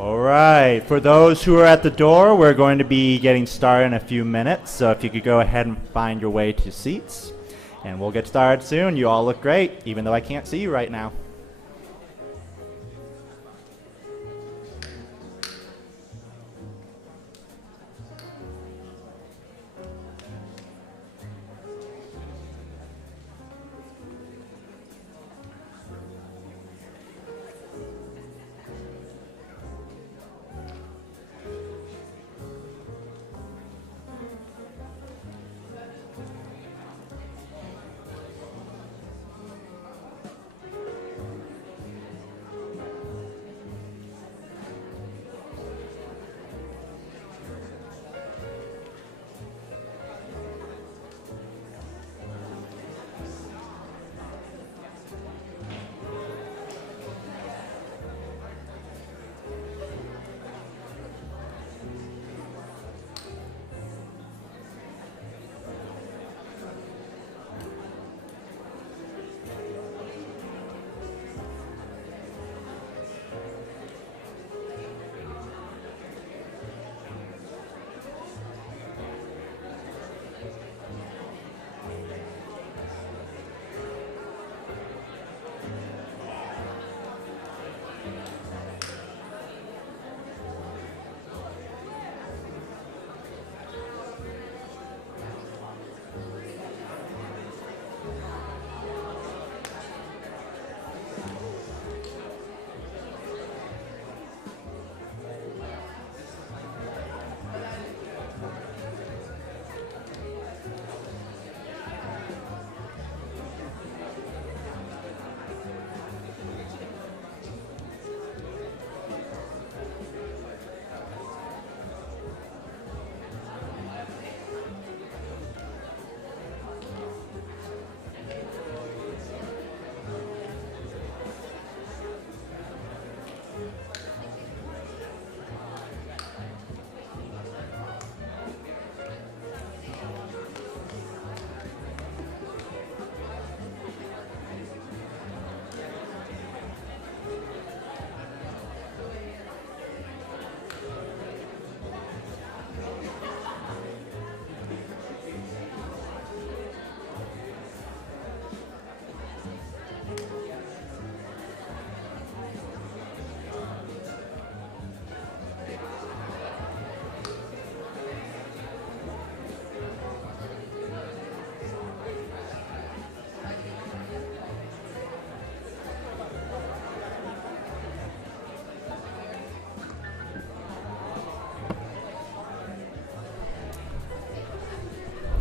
All right, for those who are at the door, we're going to be getting started in a few minutes, so if you could go ahead and find your way to your seats, and we'll get started soon. You all look great, even though I can't see you right now.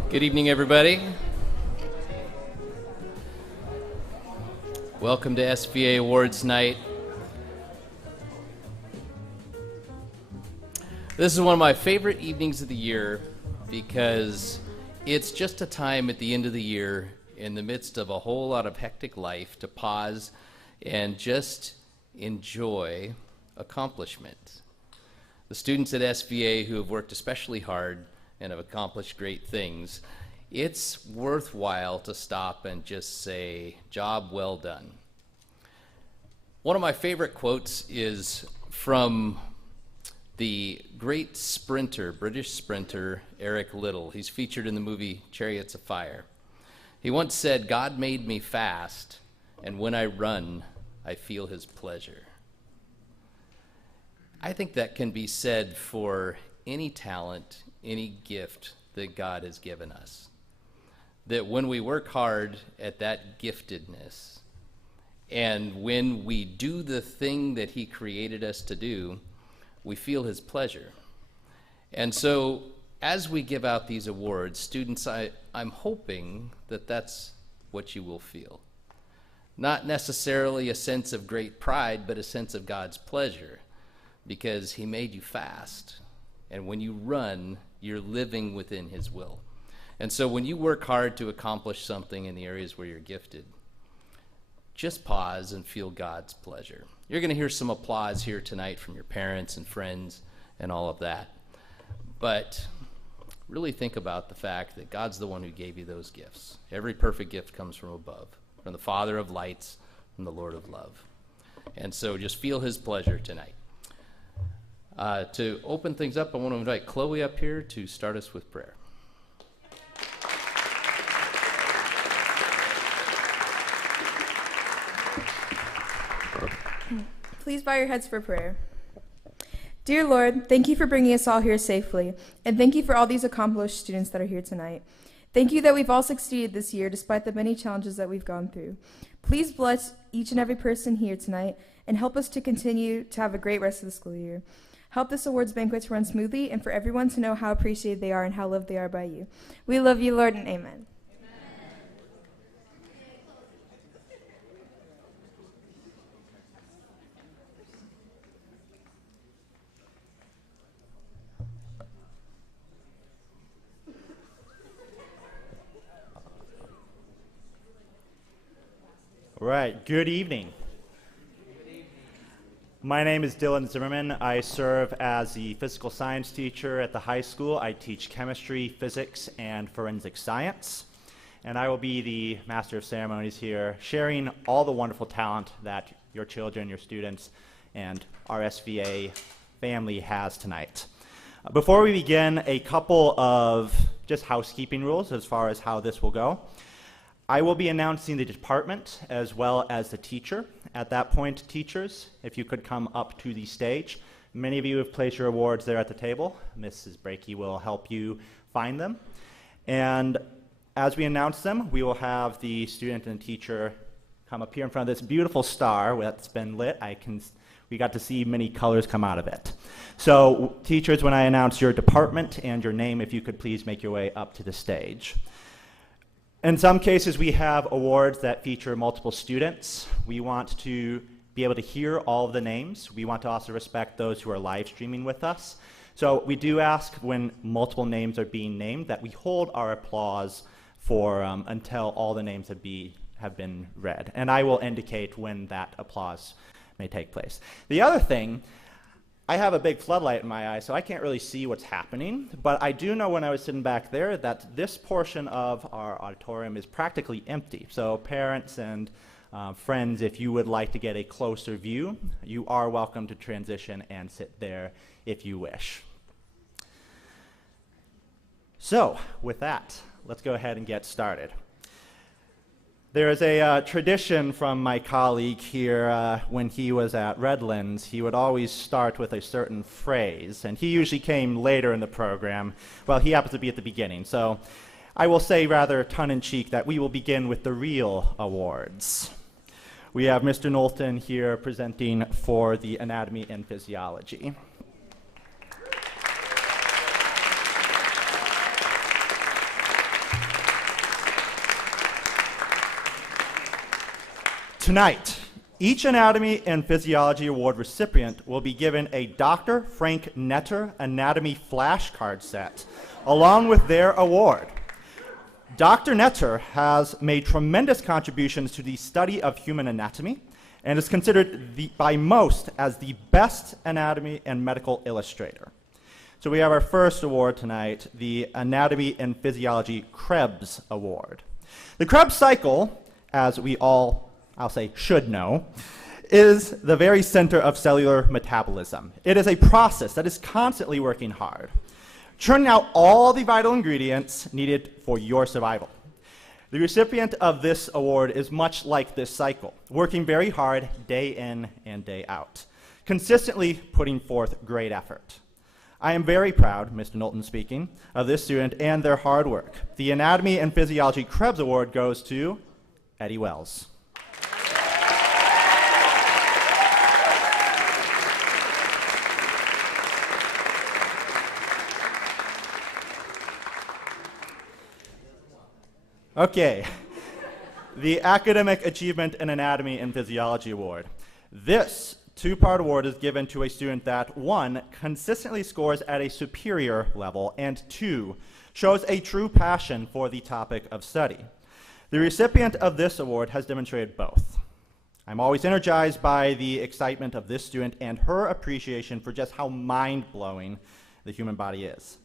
Good evening, everybody. Welcome to SVA Awards Night. This is one of my favorite evenings of the year because it's just a time at the end of the year in the midst of a whole lot of hectic life to pause and just enjoy accomplishment. The students at SVA who have worked especially hard and have accomplished great things, it's worthwhile to stop and just say, job well done. One of my favorite quotes is from the great sprinter, British sprinter, Eric Liddell. He's featured in the movie Chariots of Fire. He once said, "God made me fast, and when I run, I feel his pleasure." I think that can be said for any talent, any gift that God has given us. That when we work hard at that giftedness, and when we do the thing that he created us to do, we feel his pleasure. And so as we give out these awards, students, I'm hoping that that's what you will feel. Not necessarily a sense of great pride, but a sense of God's pleasure, because he made you fast. And when you run, you're living within his will. And so when you work hard to accomplish something in the areas where you're gifted, just pause and feel God's pleasure. You're going to hear some applause here tonight from your parents and friends and all of that. But really think about the fact that God's the one who gave you those gifts. Every perfect gift comes from above, from the Father of lights, from the Lord of love. And so just feel his pleasure tonight. To open things up, I want to invite Chloe up here to start us with prayer. Please bow your heads for prayer. Dear Lord, thank you for bringing us all here safely, and thank you for all these accomplished students that are here tonight. Thank you that we've all succeeded this year despite the many challenges that we've gone through. Please bless each and every person here tonight and help us to continue to have a great rest of the school year. Help this awards banquet to run smoothly and for everyone to know how appreciated they are and how loved they are by you. We love you, Lord, and amen. All right, good evening. My name is Dylan Zimmerman. I serve as the physical science teacher at the high school. I teach chemistry, physics, and forensic science. And I will be the master of ceremonies here, sharing all the wonderful talent that your children, your students, and our SVA family has tonight. Before we begin, a couple of just housekeeping rules as far as how this will go. I will be announcing the department as well as the teacher. At that point, teachers, if you could come up to the stage. Many of you have placed your awards there at the table. Mrs. Brakey will help you find them. And as we announce them, we will have the student and teacher come up here in front of this beautiful star that's been lit. We got to see many colors come out of it. So teachers, when I announce your department and your name, if you could please make your way up to the stage. In some cases, we have awards that feature multiple students. We want to be able to hear all of the names. We want to also respect those who are live streaming with us. So we do ask when multiple names are being named that we hold our applause for until all the names have been read. And I will indicate when that applause may take place. The other thing, I have a big floodlight in my eye, so I can't really see what's happening, but I do know when I was sitting back there that this portion of our auditorium is practically empty. So parents and friends, if you would like to get a closer view, you are welcome to transition and sit there if you wish. So with that, let's go ahead and get started. There is a tradition from my colleague here when he was at Redlands. He would always start with a certain phrase, and he usually came later in the program. Well, he happens to be at the beginning. So I will say rather tongue-in-cheek that we will begin with the real awards. We have Mr. Knowlton here presenting for the anatomy and physiology. Tonight, each Anatomy and Physiology Award recipient will be given a Dr. Frank Netter Anatomy flashcard set, along with their award. Dr. Netter has made tremendous contributions to the study of human anatomy and is considered by most as the best anatomy and medical illustrator. So we have our first award tonight, the Anatomy and Physiology Krebs Award. The Krebs cycle, as we all I'll say should know, is the very center of cellular metabolism. It is a process that is constantly working hard, churning out all the vital ingredients needed for your survival. The recipient of this award is much like this cycle, working very hard day in and day out, consistently putting forth great effort. I am very proud, Mr. Knowlton speaking, of this student and their hard work. The Anatomy and Physiology Krebs Award goes to Eddie Wells. Okay, the Academic Achievement in Anatomy and Physiology Award. This two-part award is given to a student that, 1, consistently scores at a superior level, and 2, shows a true passion for the topic of study. The recipient of this award has demonstrated both. I'm always energized by the excitement of this student and her appreciation for just how mind-blowing the human body is.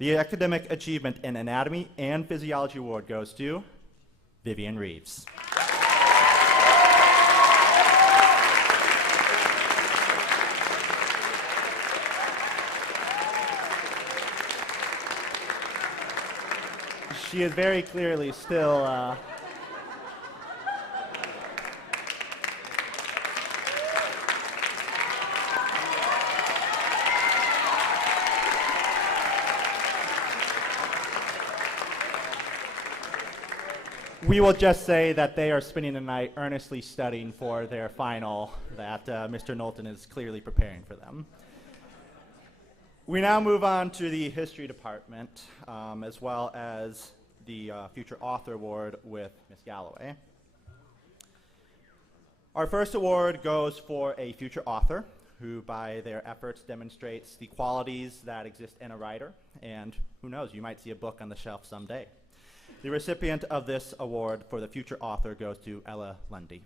The Academic Achievement in Anatomy and Physiology Award goes to Vivian Reeves. She is very clearly still. We will just say that they are spending the night earnestly studying for their final that Mr. Knowlton is clearly preparing for them. We now move on to the history department, as well as the Future Author Award with Ms. Galloway. Our first award goes for a future author who, by their efforts, demonstrates the qualities that exist in a writer, and who knows, you might see a book on the shelf someday. The recipient of this award for the future author goes to Ella Lundy.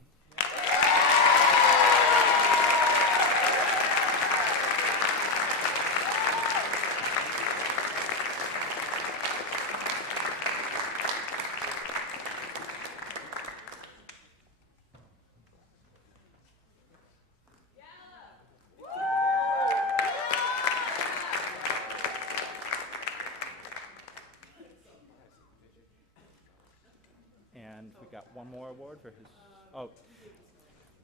We got one more award for his. Oh,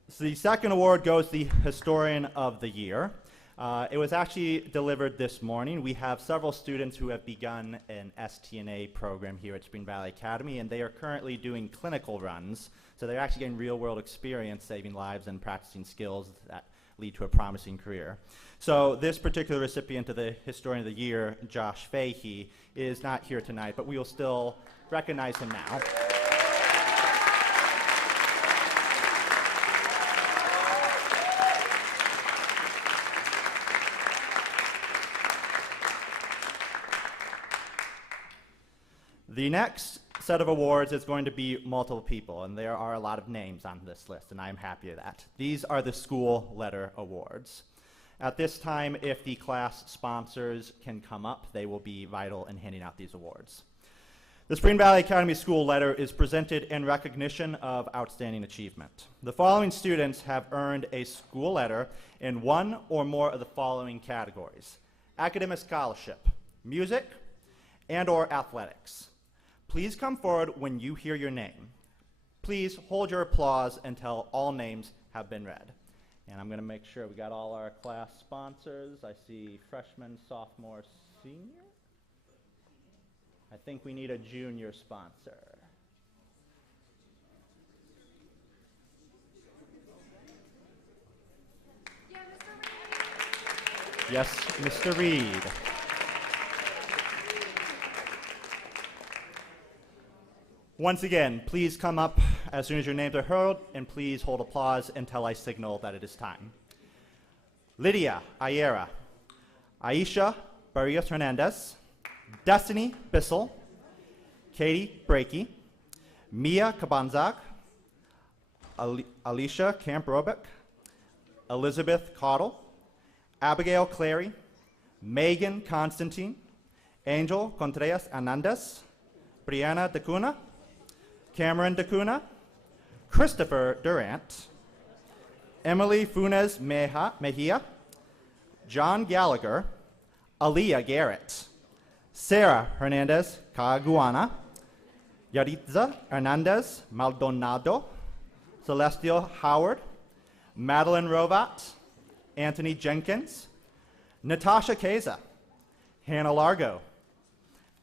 so the second award goes to the Historian of the Year. It was actually delivered this morning. We have several students who have begun an STNA program here at Spring Valley Academy, and they are currently doing clinical runs. So they're actually getting real-world experience, saving lives and practicing skills that lead to a promising career. So this particular recipient of the Historian of the Year, Josh Fahey, is not here tonight, but we will still recognize him now. The next set of awards is going to be multiple people, and there are a lot of names on this list, and I'm happy with that. These are the School Letter Awards. At this time, if the class sponsors can come up, they will be vital in handing out these awards. The Spring Valley Academy School Letter is presented in recognition of outstanding achievement. The following students have earned a school letter in one or more of the following categories: academic scholarship, music, and/or athletics. Please come forward when you hear your name. Please hold your applause until all names have been read. And I'm going to make sure we got all our class sponsors. I see freshman, sophomore, senior. I think we need a junior sponsor. Yeah, Mr. Reed. Yes, Mr. Reed. Once again, please come up as soon as your names are heard, and please hold applause until I signal that it is time. Lydia Ayera, Aisha Barrios Hernandez, Destiny Bissell, Katie Brakey, Mia Kabanzak, Alicia Camp-Robick, Elizabeth Cottle, Abigail Clary, Megan Constantine, Angel Contreras Hernandez, Brianna DeCuna, Cameron DeCuna, Christopher Durant, Emily Funes Mejia, John Gallagher, Aaliyah Garrett, Sarah Hernandez Caguana, Yaritza Hernandez Maldonado, Celestial Howard, Madeline Rovat, Anthony Jenkins, Natasha Keza, Hannah Largo,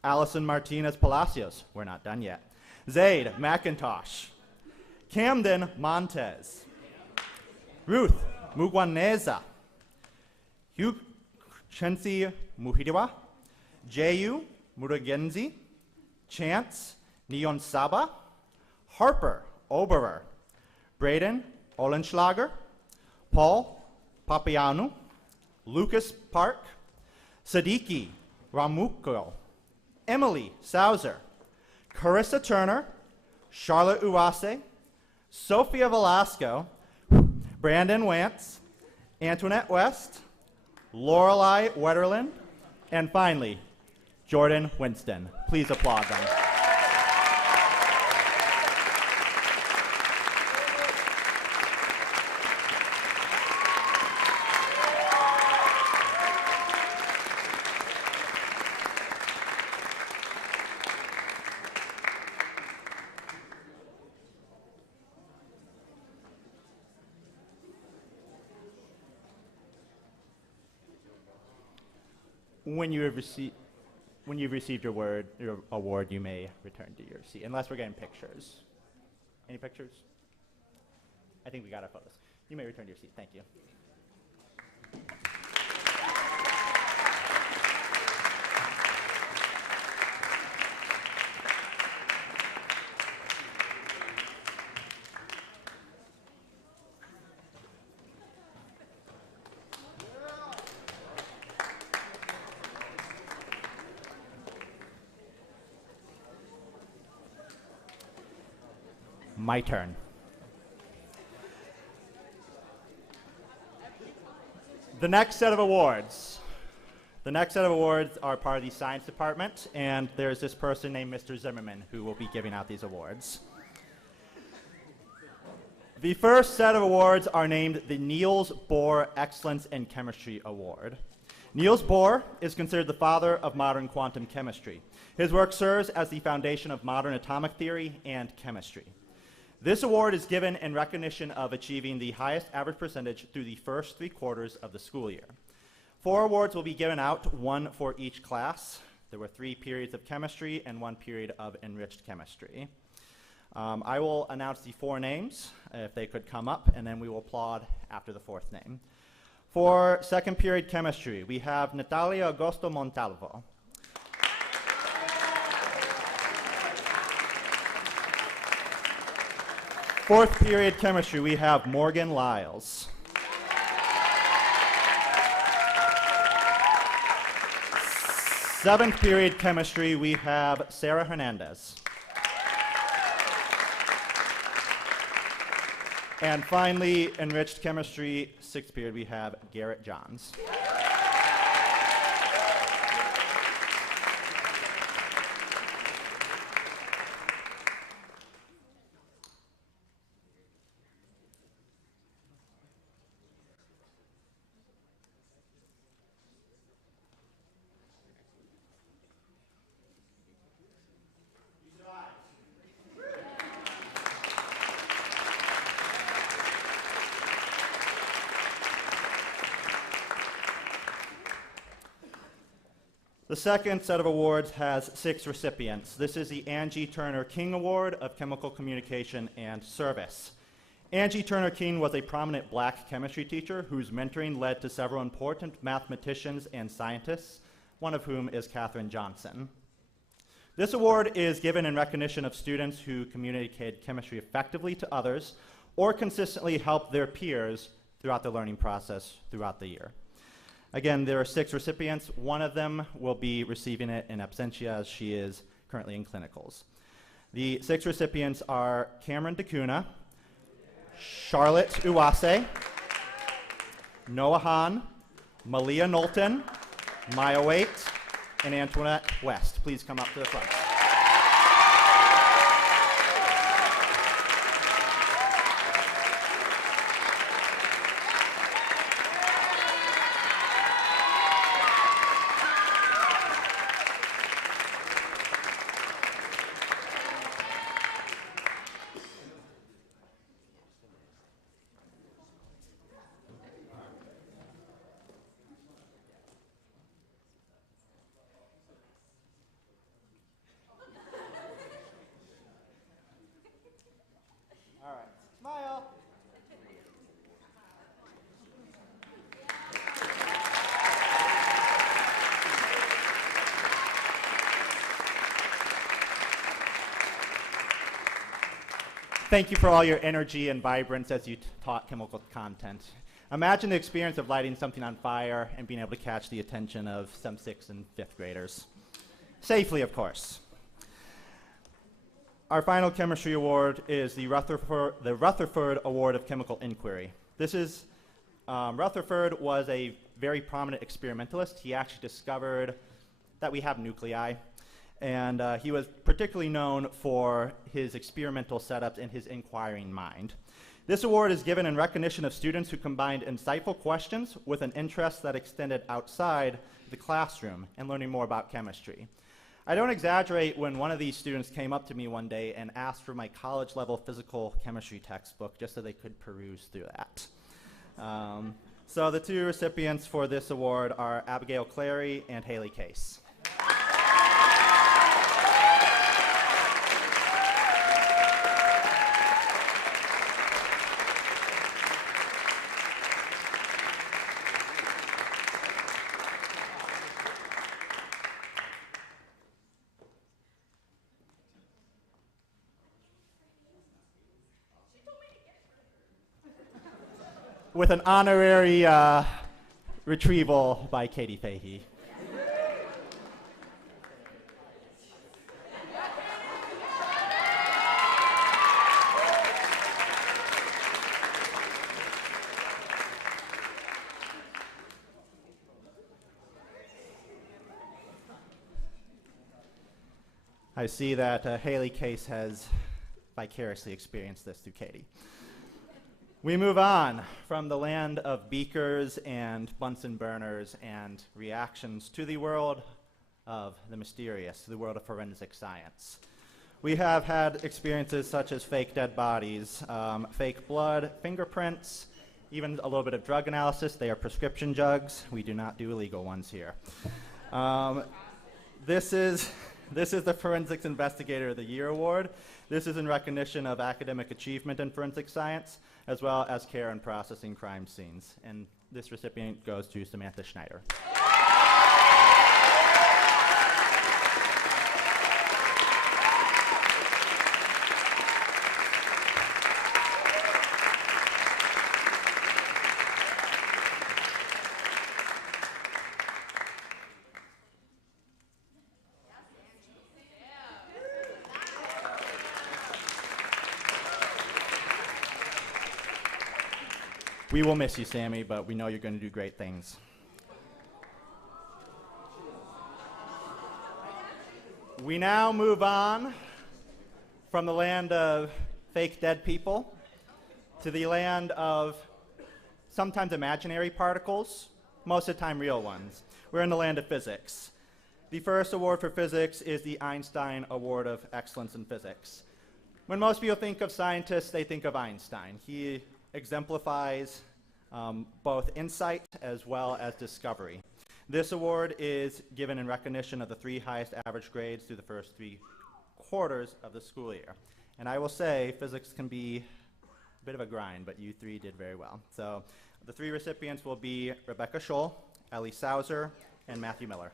Allison Martinez Palacios, we're not done yet, Zaid McIntosh, Camden Montez, Ruth Mugwaneza, Hugh Chensi Muhiriwa, Jayu Muragenzi, Chance Neonsaba, Harper Oberer, Braden Olenschlager, Paul Papianu, Lucas Park, Sadiki Ramuko, Emily Sauser, Carissa Turner, Charlotte Uwase, Sophia Velasco, Brandon Wantz, Antoinette West, Lorelei Wetterland, and finally, Jordan Winston. Please applaud them. When you have received when you've received your award, you may return to your seat, unless we're getting pictures. Any pictures? I think we got our photos. You may return to your seat. Thank you. My turn. The next set of awards. The next set of awards are part of the science department, and there's this person named Mr. Zimmerman who will be giving out these awards. The first set of awards are named the Niels Bohr Excellence in Chemistry Award. Niels Bohr is considered the father of modern quantum chemistry. His work serves as the foundation of modern atomic theory and chemistry. This award is given in recognition of achieving the highest average percentage through the first 3 quarters of the school year. 4 awards will be given out, 1 for each class. There were 3 periods of chemistry and 1 period of enriched chemistry. I will announce the 4 names, if they could come up, and then we will applaud after the 4th name. For second period chemistry, we have Natalia Augusto Montalvo. Fourth period chemistry, we have Morgan Lyles. Seventh period chemistry, we have Sarah Hernandez. And finally, enriched chemistry, 6th period, we have Garrett Johns. The second set of awards has 6 recipients. This is the Angie Turner King Award of Chemical Communication and Service. Angie Turner King was a prominent black chemistry teacher whose mentoring led to several important mathematicians and scientists, one of whom is Katherine Johnson. This award is given in recognition of students who communicated chemistry effectively to others or consistently helped their peers throughout the learning process throughout the year. Again, there are 6 recipients. One of them will be receiving it in absentia as she is currently in clinicals. The 6 recipients are Cameron DeCuna, Charlotte Uwase, Noah Hahn, Malia Knowlton, Maya Waite, and Antoinette West. Please come up to the front. All right, smile. Thank you for all your energy and vibrance as you taught chemical content. Imagine the experience of lighting something on fire and being able to catch the attention of some 6th and 5th graders. Safely, of course. Our final chemistry award is the Rutherford Award of Chemical Inquiry. Rutherford was a very prominent experimentalist. He actually discovered that we have nuclei, and he was particularly known for his experimental setups and his inquiring mind. This award is given in recognition of students who combined insightful questions with an interest that extended outside the classroom and learning more about chemistry. I don't exaggerate when one of these students came up to me one day and asked for my college-level physical chemistry textbook just so they could peruse through that. So the two recipients for this award are Abigail Clary and Haley Case. With an honorary retrieval by Katie Fahey. I see that Haley Case has vicariously experienced this through Katie. We move on from the land of beakers and Bunsen burners and reactions to the world of the mysterious, to the world of forensic science. We have had experiences such as fake dead bodies, fake blood, fingerprints, even a little bit of drug analysis. They are prescription drugs. We do not do illegal ones here. This is the Forensics Investigator of the Year Award. This is in recognition of academic achievement in forensic science, as well as care in processing crime scenes. And this recipient goes to Samantha Schneider. We will miss you, Sammy, but we know you're going to do great things. We now move on from the land of fake dead people to the land of sometimes imaginary particles, most of the time real ones. We're in the land of physics. The first award for physics is the Einstein Award of Excellence in Physics. When most people think of scientists, they think of Einstein. He exemplifies both insight as well as discovery. This award is given in recognition of the 3 highest average grades through the first 3 quarters of the school year. And I will say, physics can be a bit of a grind, but you 3 did very well. So the 3 recipients will be Rebecca Scholl, Ellie Sauser, and Matthew Miller.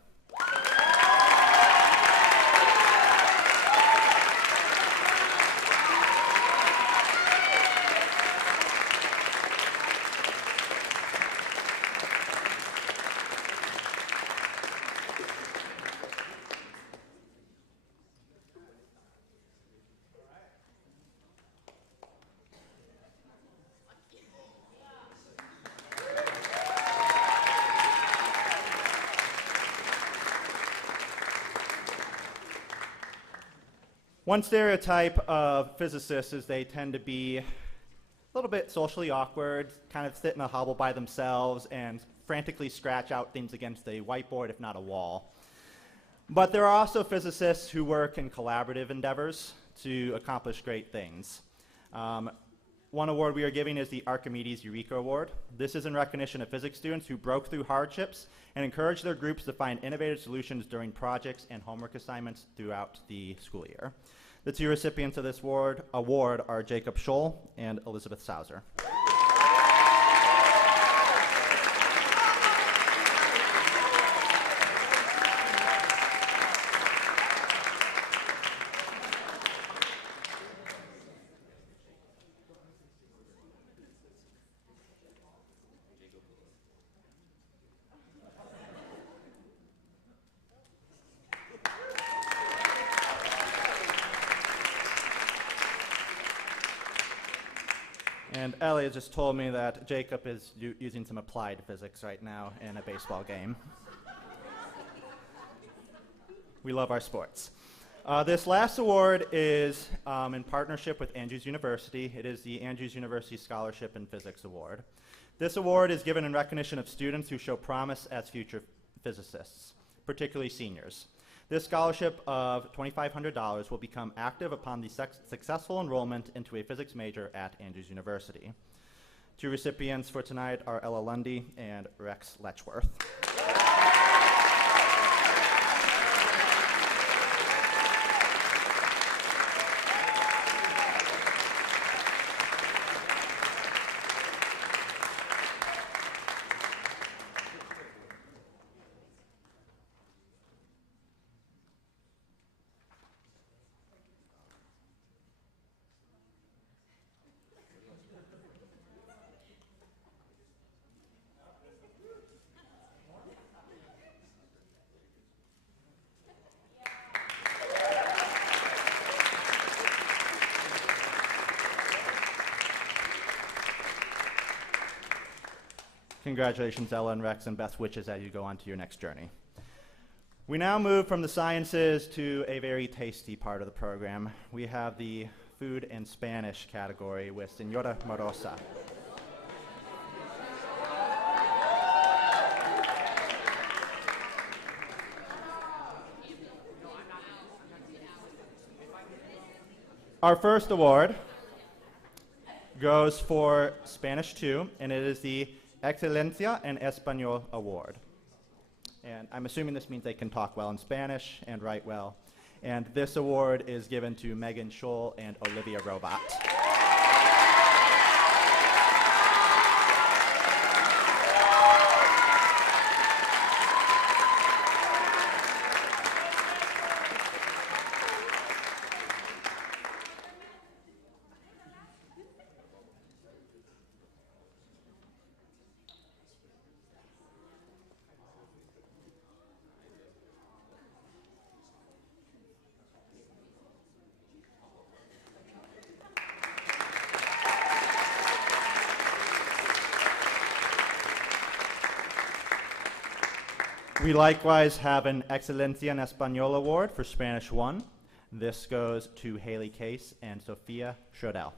One stereotype of physicists is they tend to be a little bit socially awkward, kind of sit in a hovel by themselves and frantically scratch out things against a whiteboard, if not a wall. But there are also physicists who work in collaborative endeavors to accomplish great things. One award we are giving is the Archimedes Eureka Award. This is in recognition of physics students who broke through hardships and encouraged their groups to find innovative solutions during projects and homework assignments throughout the school year. The 2 recipients of this award are Jacob Scholl and Elizabeth Sauser. And Ellie has just told me that Jacob is using some applied physics right now in a baseball game. We love our sports. This last award is in partnership with Andrews University. It is the Andrews University Scholarship in Physics Award. This award is given in recognition of students who show promise as future physicists, particularly seniors. This scholarship of $2,500 will become active upon the successful enrollment into a physics major at Andrews University. Two recipients for tonight are Ella Lundy and Rex Letchworth. Congratulations, Ella and Rex, and best wishes as you go on to your next journey. We now move from the sciences to a very tasty part of the program. We have the food and Spanish category with Senora Morosa. Our first award goes for Spanish 2, and it is the Excelencia en Español Award. And I'm assuming this means they can talk well in Spanish and write well. And this award is given to Megan Scholl and Olivia Robat. We likewise have an Excelencia en Español Award for Spanish 1. This goes to Haley Case and Sophia Schrodel.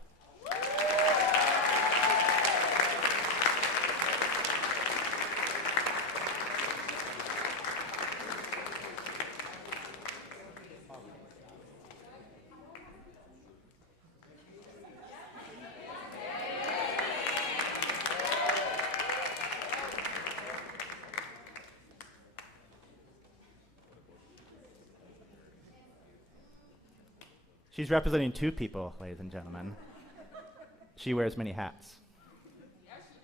She's representing two people, ladies and gentlemen. She wears many hats. Yes, she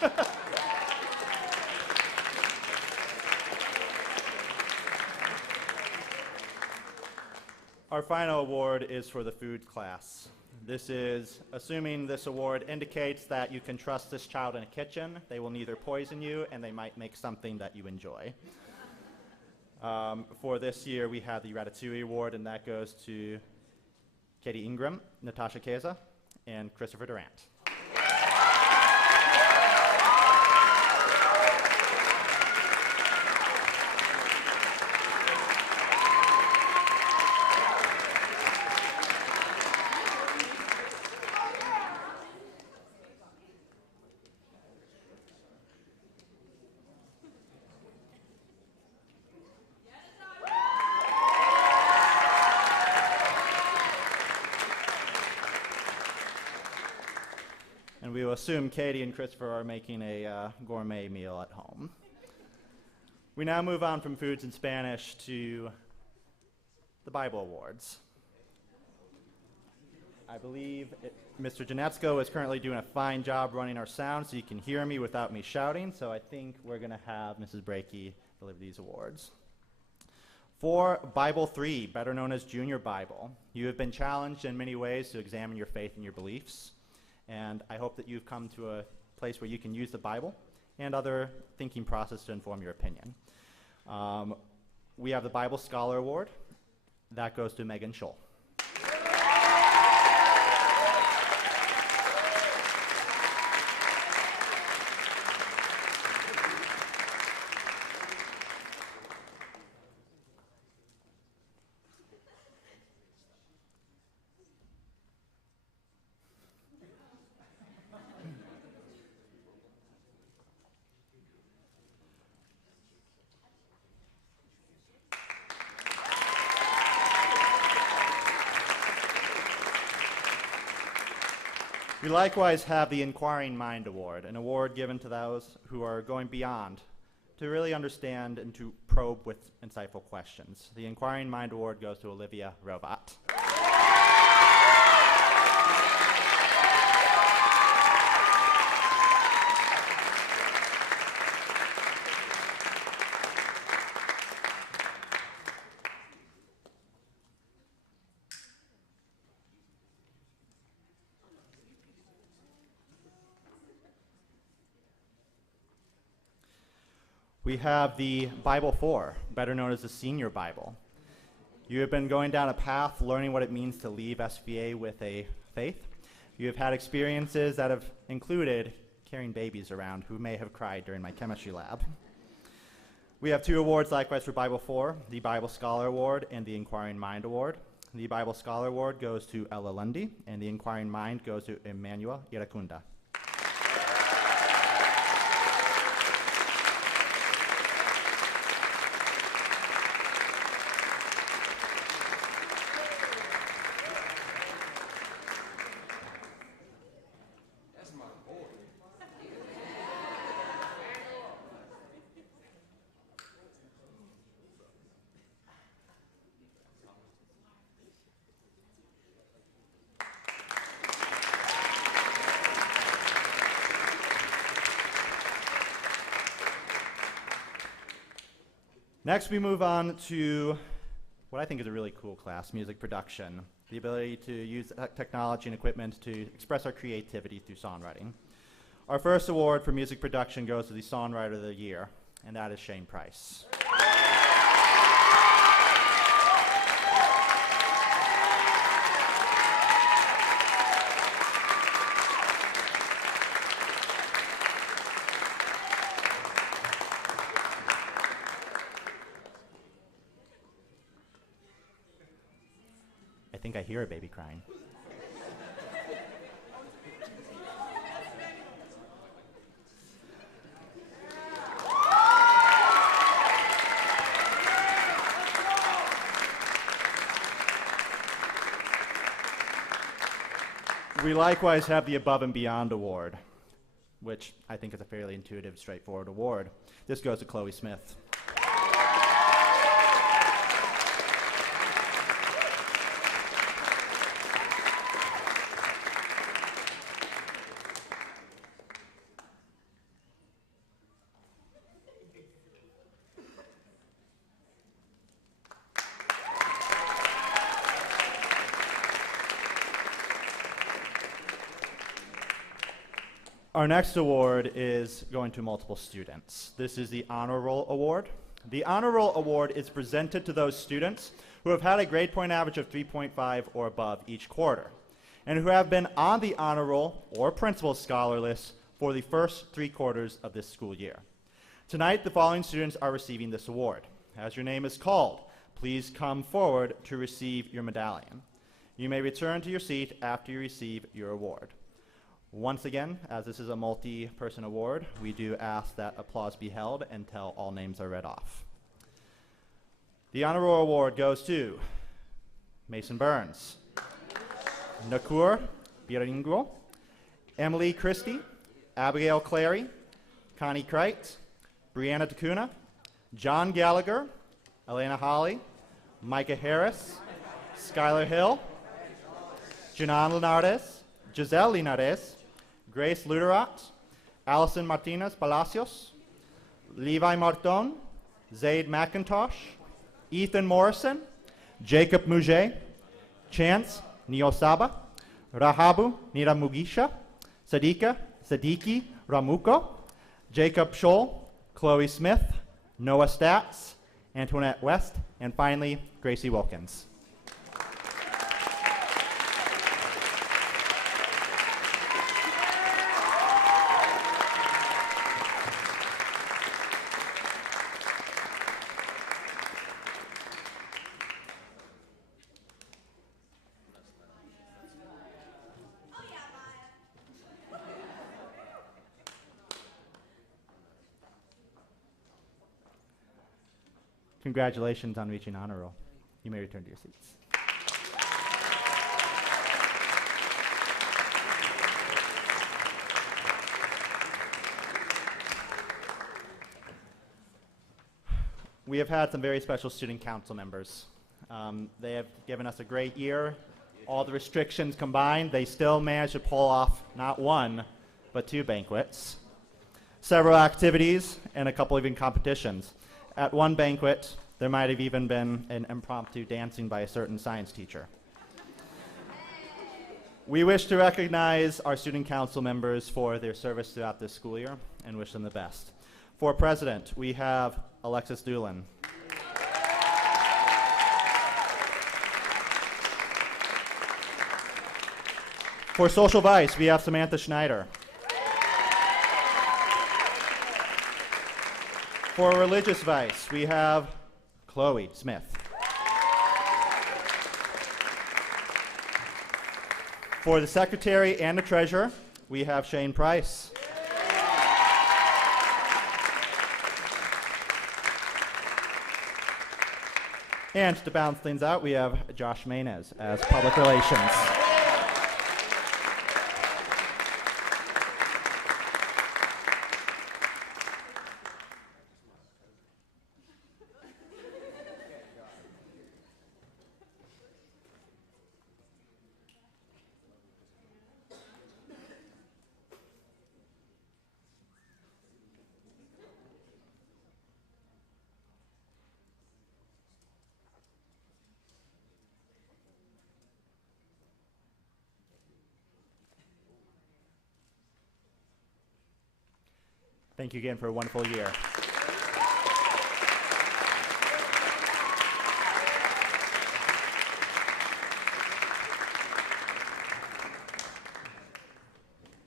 does. Our final award is for the food class. This is, assuming this award indicates that you can trust this child in a kitchen, they will neither poison you and they might make something that you enjoy. For this year, we have the Ratatouille Award, and that goes to Katie Ingram, Natasha Keza, and Christopher Durant. And we will assume Katie and Christopher are making a gourmet meal at home. We now move on from foods in Spanish to the Bible Awards. I believe Mr. Janetsko is currently doing a fine job running our sound so you can hear me without me shouting, so I think we're going to have Mrs. Brakey deliver these awards. For Bible 3, better known as Junior Bible, you have been challenged in many ways to examine your faith and your beliefs. And I hope that you've come to a place where you can use the Bible and other thinking process to inform your opinion. We have the Bible Scholar Award. That goes to Megan Scholl. We likewise have the Inquiring Mind Award, an award given to those who are going beyond to really understand and to probe with insightful questions. The Inquiring Mind Award goes to Olivia Rovat. We have the Bible 4, better known as the Senior Bible. You have been going down a path learning what it means to leave SVA with a faith. You have had experiences that have included carrying babies around who may have cried during my chemistry lab. We have 2 awards likewise for Bible 4, the Bible Scholar Award and the Inquiring Mind Award. The Bible Scholar Award goes to Ella Lundy, and the Inquiring Mind goes to Emmanuel Iracunda. Next, we move on to what I think is a really cool class, music production. The ability to use technology and equipment to express our creativity through songwriting. Our first award for music production goes to the Songwriter of the Year, and that is Shane Price. I think I hear a baby crying. We likewise have the Above and Beyond Award, which I think is a fairly intuitive, straightforward award. This goes to Chloe Smith. Our next award is going to multiple students. This is the Honor Roll Award. The Honor Roll Award is presented to those students who have had a grade point average of 3.5 or above each quarter, and who have been on the Honor Roll or Principal Scholar list for the first 3 quarters of this school year. Tonight, the following students are receiving this award. As your name is called, please come forward to receive your medallion. You may return to your seat after you receive your award. Once again, as this is a multi-person award, we do ask that applause be held until all names are read off. The Honor Roll Award goes to Mason Burns, Nakur Biringo, Emily Christie, Abigail Clary, Connie Kreit, Brianna Takuna, John Gallagher, Elena Holly, Micah Harris, Skylar Hill, Janan Linares, Giselle Linares, Grace Luderat, Allison Martinez Palacios, Levi Marton, Zaid McIntosh, Ethan Morrison, Jacob Muget, Chance Niosaba, Rahabu Niramugisha, Sadiki Ramuko, Jacob Scholl, Chloe Smith, Noah Statz, Antoinette West, and finally, Gracie Wilkins. Congratulations on reaching honor roll. You may return to your seats. we have had some very special student council members. They have given us a great year. All the restrictions combined, they still managed to pull off not one, but 2 banquets, several activities, and a couple even competitions. At one banquet, there might have even been an impromptu dancing by a certain science teacher. We wish to recognize our student council members for their service throughout this school year and wish them the best. For president, we have Alexis Doolin. For social vice, we have Samantha Schneider. For religious vice, we have Chloe Smith. For the secretary and the treasurer, we have Shane Price. And to balance things out, we have Josh Maynez as public relations. Thank you again for a wonderful year.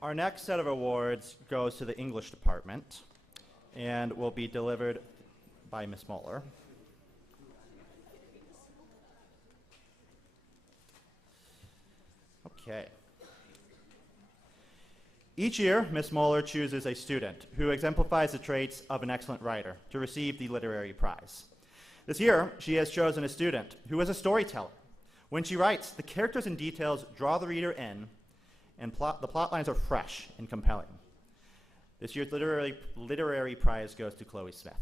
Our next set of awards goes to the English department and will be delivered by Ms. Moeller. Okay. Each year, Ms. Moeller chooses a student who exemplifies the traits of an excellent writer to receive the literary prize. This year, she has chosen a student who is a storyteller. When she writes, the characters and details draw the reader in, and the plot lines are fresh and compelling. This year's literary prize goes to Chloe Smith.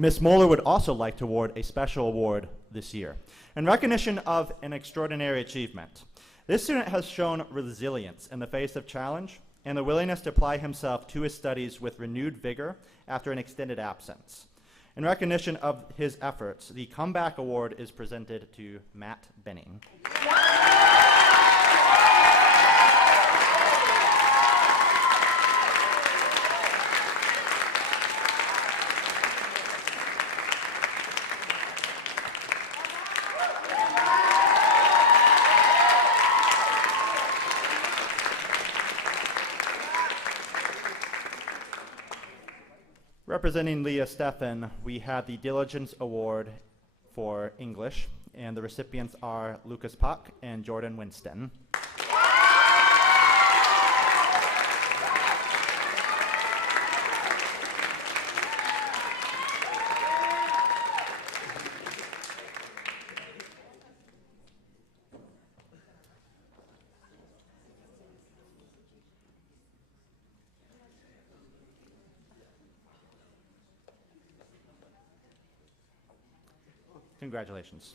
Ms. Moeller would also like to award a special award this year in recognition of an extraordinary achievement. This student has shown resilience in the face of challenge and the willingness to apply himself to his studies with renewed vigor after an extended absence. In recognition of his efforts, the Comeback Award is presented to Matt Benning. Representing Leah Stephan, we have the Diligence Award for English, and the recipients are Lucas Puck and Jordan Winston. Congratulations.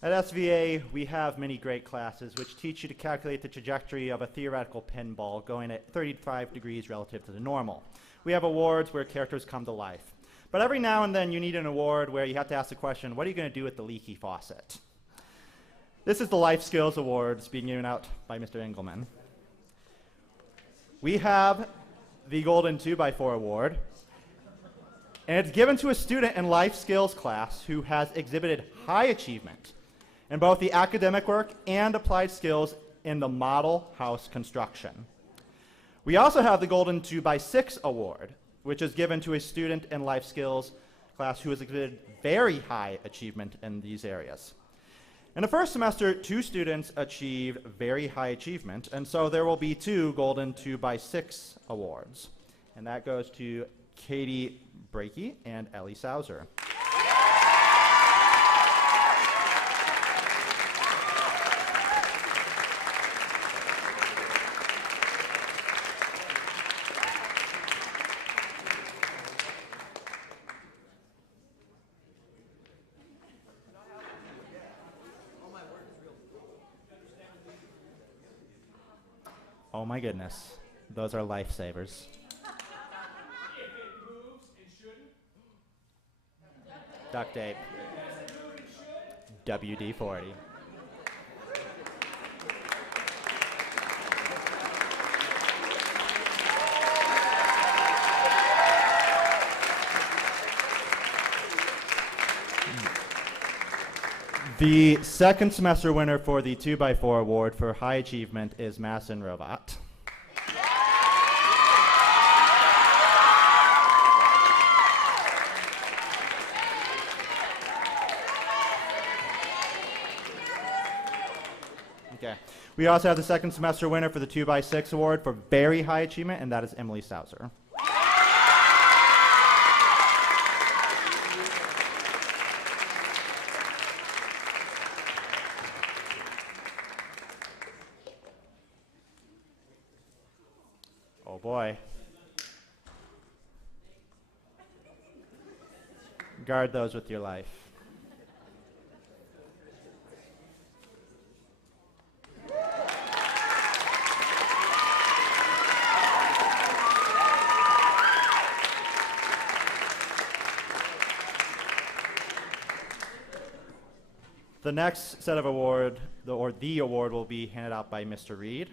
At SVA, we have many great classes which teach you to calculate the trajectory of a theoretical pinball going at 35 degrees relative to the normal. We have awards where characters come to life. But every now and then you need an award where you have to ask the question, what are you going to do with the leaky faucet? This is the Life Skills Awards being given out by Mr. Engelman. We have the Golden 2x4 Award, and it's given to a student in life skills class who has exhibited high achievement in both the academic work and applied skills in the model house construction. We also have the Golden 2x6 Award, which is given to a student in life skills class who has exhibited very high achievement in these areas. In the first semester, 2 students achieved very high achievement, and so there will be 2 golden 2x6 awards. And that goes to Katie Brakey and Ellie Sauser. Oh my goodness, those are lifesavers. Duct tape. WD-40. The second semester winner for the 2x4 award for high achievement is Masson Rovat. Okay. We also have the second semester winner for the 2x6 award for very high achievement, and that is Emily Sauser. Oh boy. Guard those with your life. The next set of award, the award will be handed out by Mr. Reed.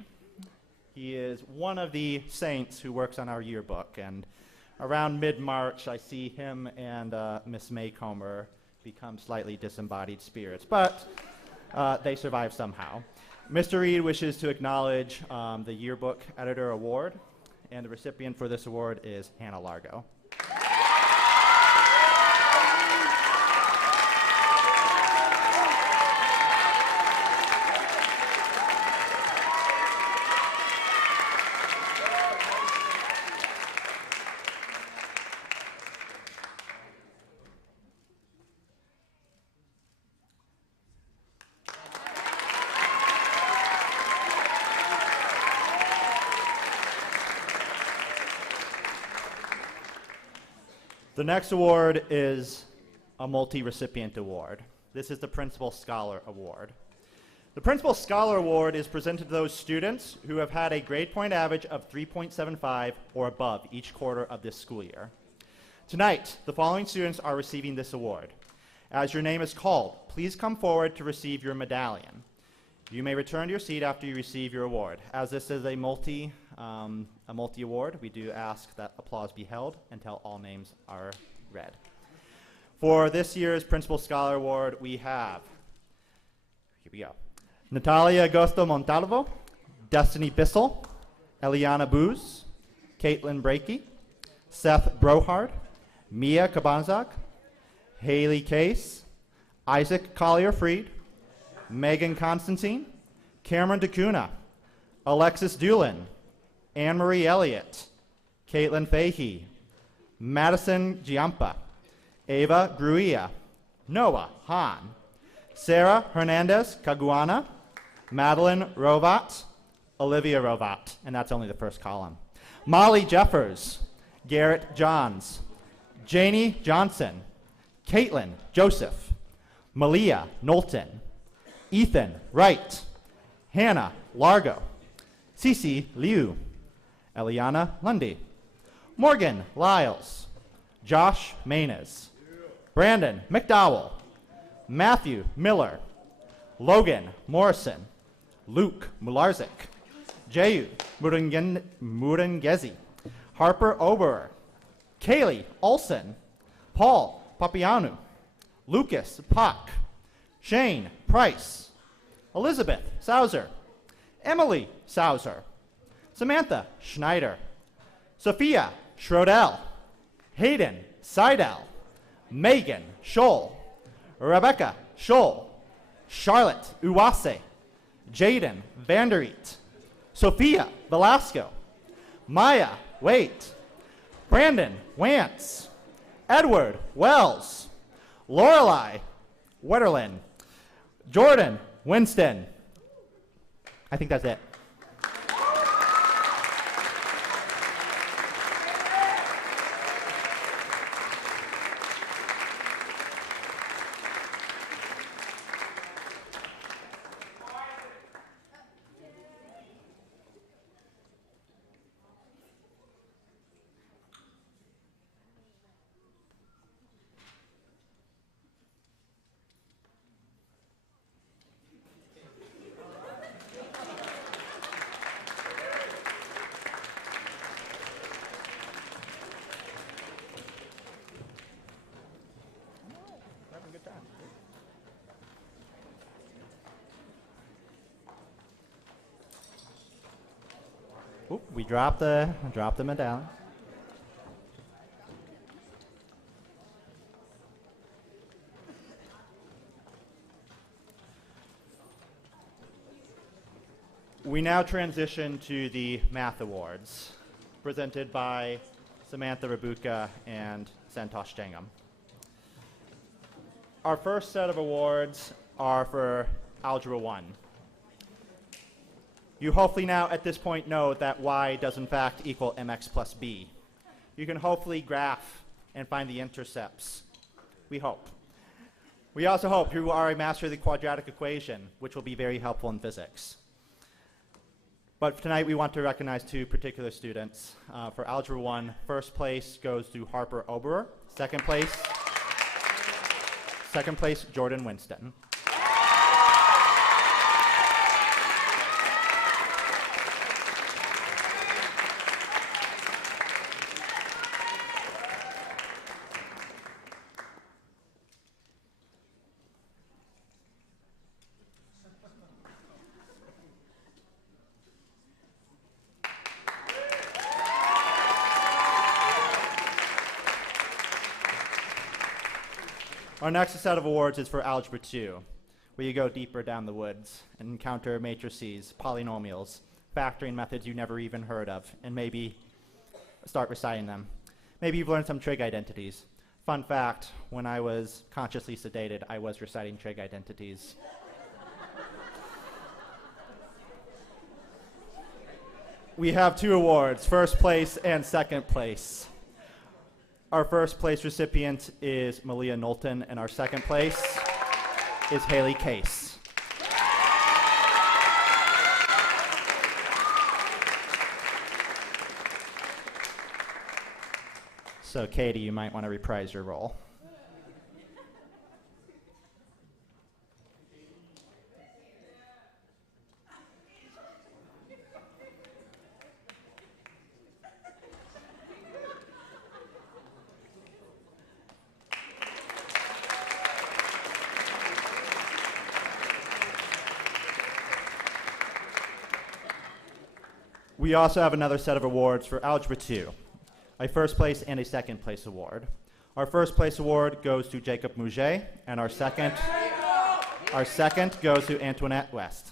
He is one of the saints who works on our yearbook, and around mid-March I see him and Miss Maycomer become slightly disembodied spirits, but they survive somehow. Mr. Reed wishes to acknowledge the Yearbook Editor Award, and the recipient for this award is Hannah Largo. The next award is a multi-recipient award. This is the Principal Scholar Award. The Principal Scholar Award is presented to those students who have had a grade point average of 3.75 or above each quarter of this school year. Tonight, the following students are receiving this award. As your name is called, please come forward to receive your medallion. You may return to your seat after you receive your award. As this is a multi-award, we do ask that applause be held until all names are read. For this year's Principal Scholar Award, we have, here we go, Natalia Agosto Montalvo, Destiny Bissell, Eliana Booz, Caitlin Brakey, Seth Brohard, Mia Kabanzak, Haley Case, Isaac Collier-Freed, Megan Constantine, Cameron DeCuna, Alexis Doolin, Anne-Marie Elliott, Caitlin Fahey, Madison Giampa, Ava Gruia, Noah Hahn, Sarah Hernandez Caguana, Madeline Rovat, Olivia Rovat, and that's only the first column, Molly Jeffers, Garrett Johns, Janie Johnson, Caitlin Joseph, Malia Knowlton, Ethan Wright, Hannah Largo, Cece Liu, Eliana Lundy, Morgan Lyles, Josh Maynez, Brandon McDowell, Matthew Miller, Logan Morrison, Luke Mularzik, Jayu Murengezi, Harper Oberer, Kaylee Olson, Paul Papianu, Lucas Pock, Shane Price, Elizabeth Sauser, Emily Sauser, Samantha Schneider, Sophia Schrodel, Hayden Seidel, Megan Scholl, Rebecca Scholl, Charlotte Uwase, Jaden Vandereet, Sophia Velasco, Maya Waite, Brandon Wance, Edward Wells, Lorelei Wetterlin, Jordan Winston. I think that's it. Oop, we dropped the medallion. We now transition to the Math Awards, presented by Samantha Rabuka and Santosh Jangam. Our first set of awards are for Algebra 1. You hopefully now at this point know that y does in fact equal mx plus b. You can hopefully graph and find the intercepts. We hope. We also hope you are a master of the quadratic equation, which will be very helpful in physics. But tonight we want to recognize two particular students. For Algebra 1, first place goes to Harper Oberer. Second place, Jordan Winston. Our next set of awards is for Algebra 2, where you go deeper down the woods and encounter matrices, polynomials, factoring methods you never even heard of, and maybe start reciting them. Maybe you've learned some trig identities. Fun fact, when I was consciously sedated, I was reciting trig identities. We have two awards, first place and second place. Our first place recipient is Malia Knowlton, and our second place is Haley Case. So Katie, you might want to reprise your role. We also have another set of awards for Algebra 2, a first place and a second place award. Our first place award goes to Jacob Mouget, and our second goes to Antoinette West.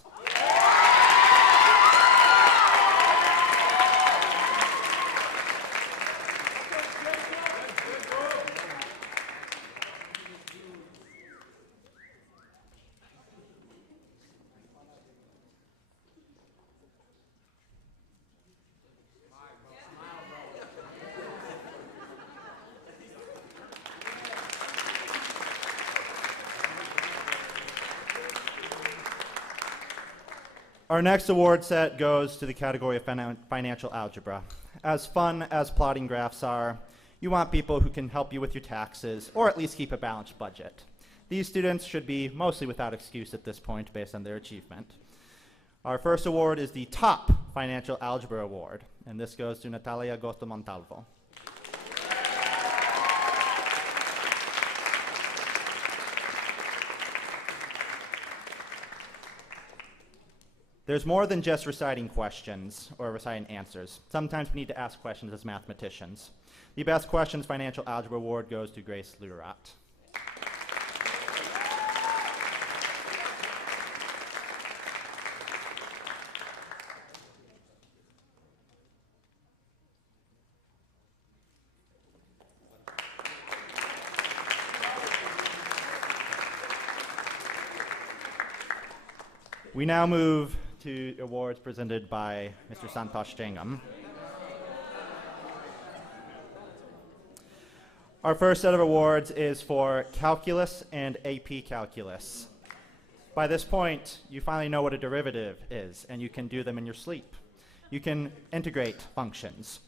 Our next award set goes to the category of financial algebra. As fun as plotting graphs are, you want people who can help you with your taxes, or at least keep a balanced budget. These students should be mostly without excuse at this point based on their achievement. Our first award is the Top Financial Algebra Award, and this goes to Natalia Gosto Montalvo. There's more than just reciting questions or reciting answers. Sometimes we need to ask questions as mathematicians. The Best Questions Financial Algebra Award goes to Grace Luderat. We now move to awards presented by Mr. Santosh Jangam. Our first set of awards is for calculus and AP calculus. By this point, you finally know what a derivative is, and you can do them in your sleep. You can integrate functions,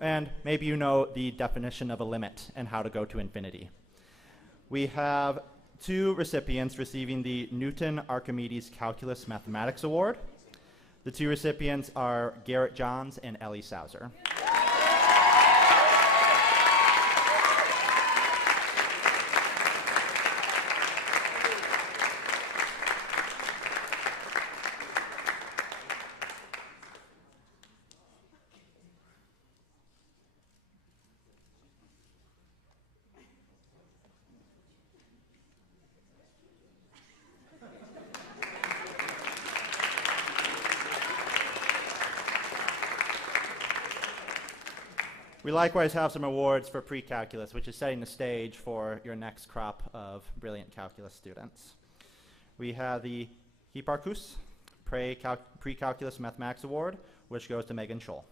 and maybe you know the definition of a limit and how to go to infinity. We have 2 recipients receiving the Newton-Archimedes Calculus Mathematics Award. The 2 recipients are Garrett Johns and Ellie Sauser. We likewise have some awards for pre-calculus, which is setting the stage for your next crop of brilliant calculus students. We have the Hipparchus Pre-Calculus Mathematics Award, which goes to Megan Scholl.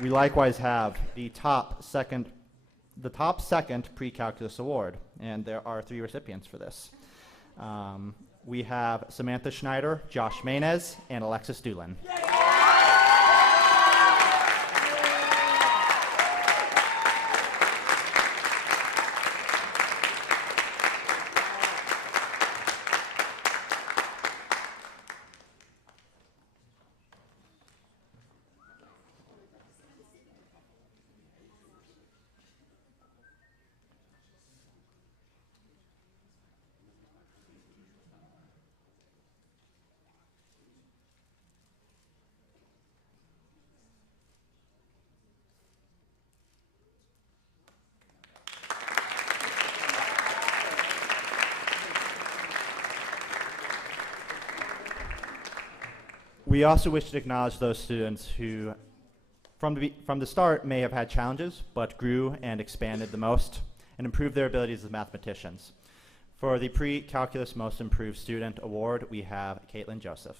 We likewise have the top second pre-calculus award, and there are 3 recipients for this. We have Samantha Schneider, Josh Maynez, and Alexis Doolin. We also wish to acknowledge those students who, from the start, may have had challenges, but grew and expanded the most and improved their abilities as mathematicians. For the Pre-Calculus Most Improved Student Award, we have Caitlin Joseph.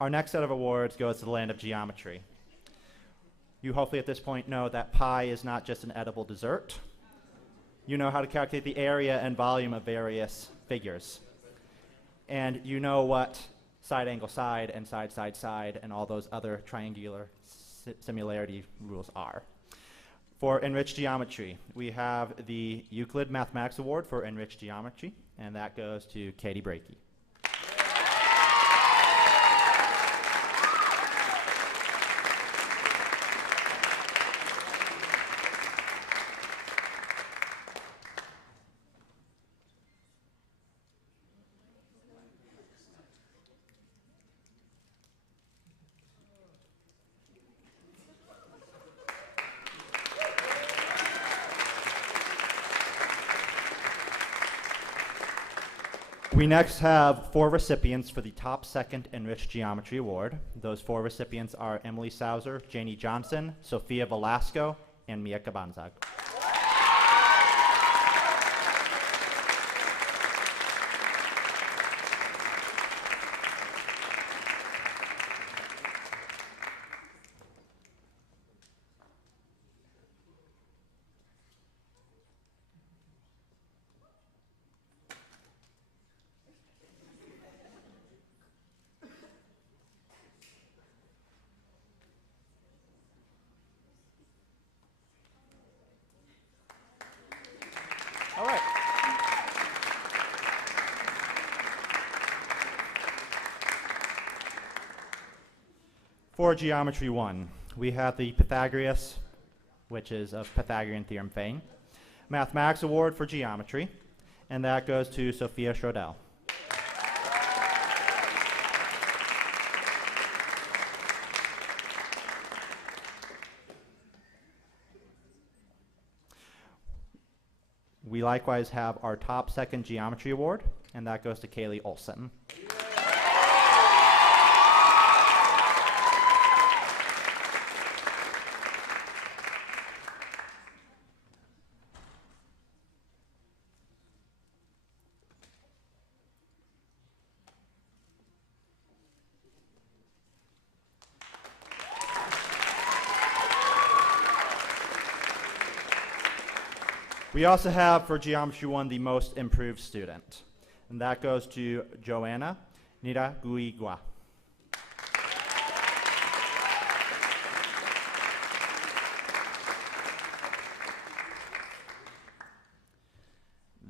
Our next set of awards goes to the land of geometry. You hopefully at this point know that pie is not just an edible dessert. You know how to calculate the area and volume of various figures. And you know what side angle side and side side side and all those other triangular similarity rules are. For enriched geometry, we have the Euclid Mathematics Award for enriched geometry, and that goes to Katie Brakey. We next have 4 recipients for the top second Enriched Geometry Award. Those 4 recipients are Emily Sauser, Janie Johnson, Sophia Velasco, and Mia Cabanzag. For Geometry 1, we have the Pythagoras, which is of Pythagorean theorem fame, Mathematics Award for Geometry, and that goes to Sophia Schrodel. We likewise have our top second Geometry Award, and that goes to Kaylee Olson. We also have for Geometry 1 the most improved student, and that goes to Joanna Niraguigua.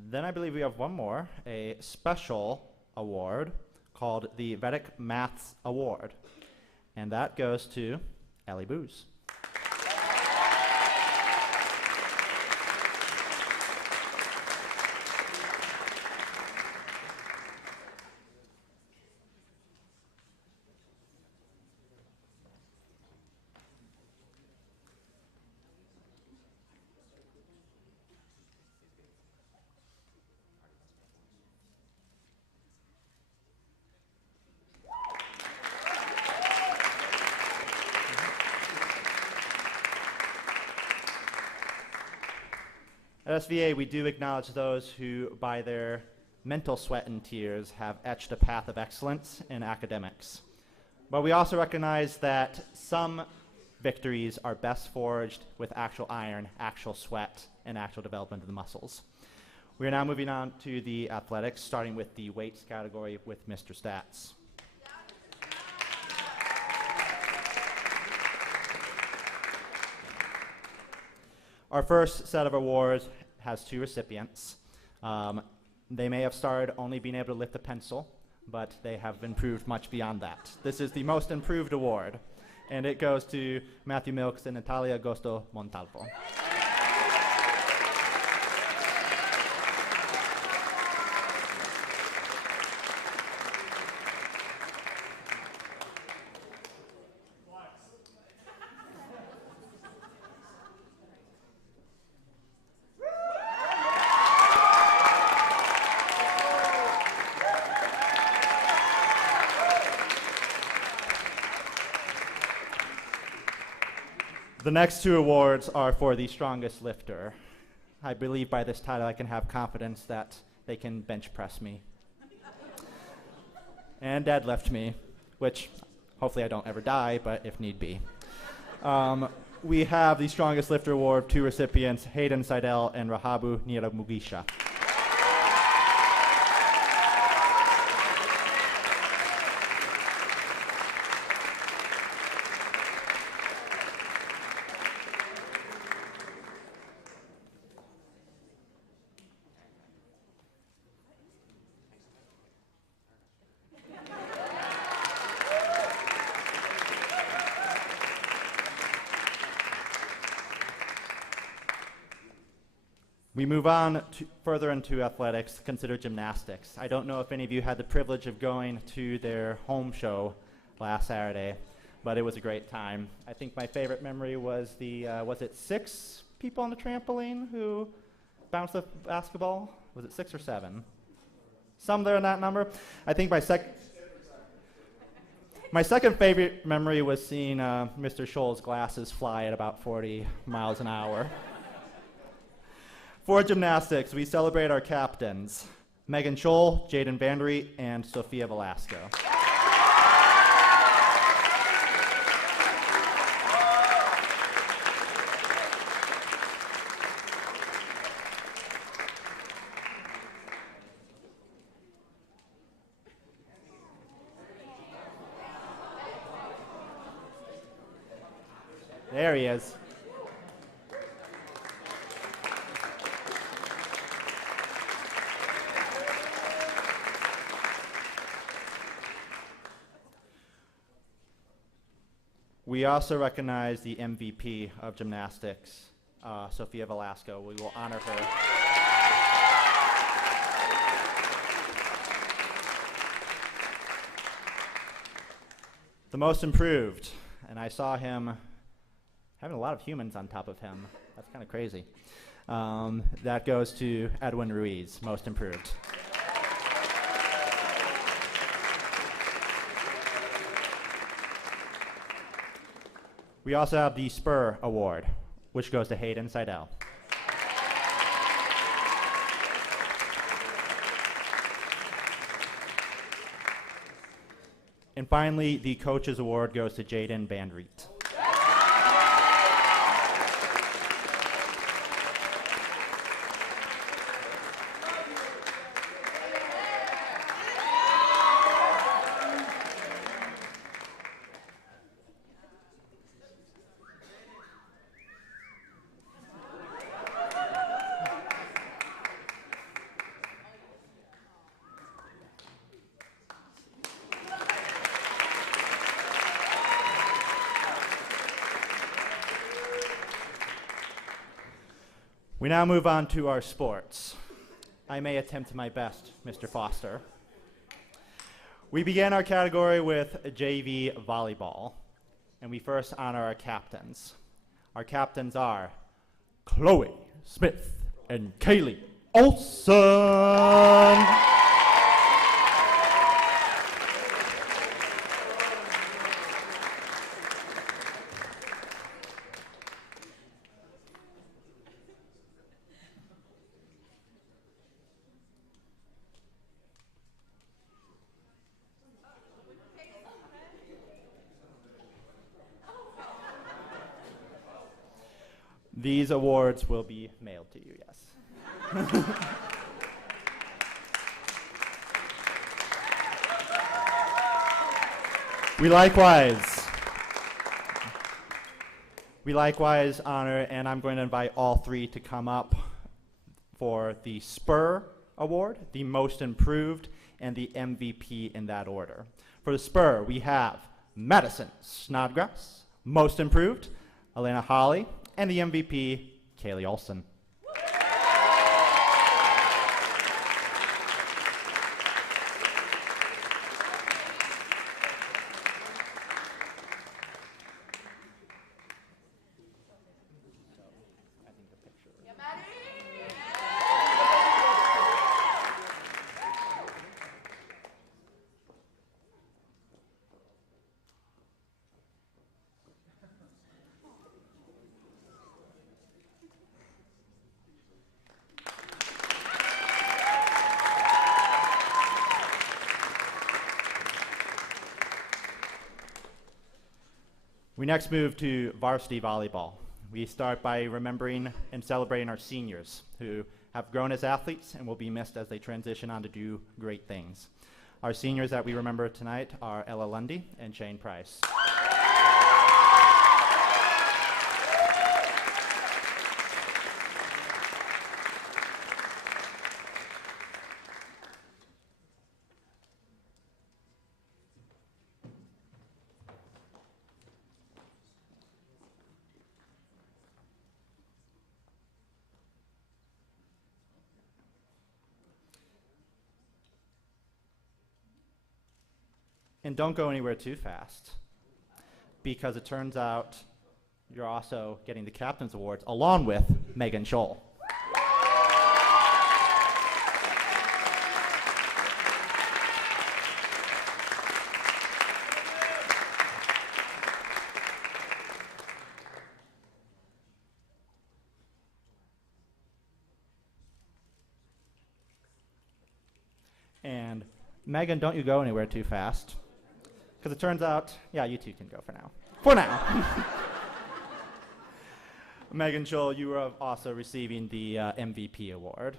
Then I believe we have one more, a special award called the Vedic Maths Award, and that goes to Ellie Booz. At SVA, we do acknowledge those who, by their mental sweat and tears, have etched a path of excellence in academics. But we also recognize that some victories are best forged with actual iron, actual sweat, and actual development of the muscles. We are now moving on to the athletics, starting with the weights category with Mr. Stats. Our first set of awards has two recipients. They may have started only being able to lift a pencil, but they have improved much beyond that. This is the most improved award, and it goes to Matthew Milks and Natalia Agosto Montalvo. The next two awards are for the strongest lifter. I believe by this title I can have confidence that they can bench press me and deadlift me, which hopefully I don't ever die, but if need be. We have the strongest lifter award, two recipients, Hayden Seidel and Rahabu Niramugisha. We move on to further into athletics, consider gymnastics. I don't know if any of you had the privilege of going to their home show last Saturday, but it was a great time. I think my favorite memory was was it 6 people on the trampoline who bounced the basketball? Was it 6 or 7? Somewhere in that number. I think my second favorite memory was seeing Mr. Scholl's glasses fly at about 40 miles an hour. For gymnastics, we celebrate our captains, Megan Scholl, Jaden Vandery, and Sophia Velasco. There he is. We also recognize the MVP of gymnastics, Sophia Velasco. We will honor her. The most improved, and I saw him having a lot of humans on top of him. That's kind of crazy. That goes to Edwin Ruiz, most improved. We also have the Spur Award, which goes to Hayden Seidel. And finally, the Coaches Award goes to Jaden Van Riet. We now move on to our sports. I may attempt my best, Mr. Foster. We begin our category with JV volleyball, and we first honor our captains. Our captains are Chloe Smith and Kaylee Olson. These awards will be mailed to you, yes. We likewise honor, and I'm going to invite all three to come up for the Spur Award, the Most Improved, and the MVP in that order. For the Spur, we have Madison Snodgrass, Most Improved, Elena Holly, and the MVP, Kaylee Olson. We next move to varsity volleyball. We start by remembering and celebrating our seniors who have grown as athletes and will be missed as they transition on to do great things. Our seniors that we remember tonight are Ella Lundy and Shane Price. And don't go anywhere too fast, because it turns out you're also getting the Captain's Awards along with Megan Scholl. And Megan, don't you go anywhere too fast. Because it turns out, yeah, you two can go for now. For now. Megan Scholl, you are also receiving the MVP award.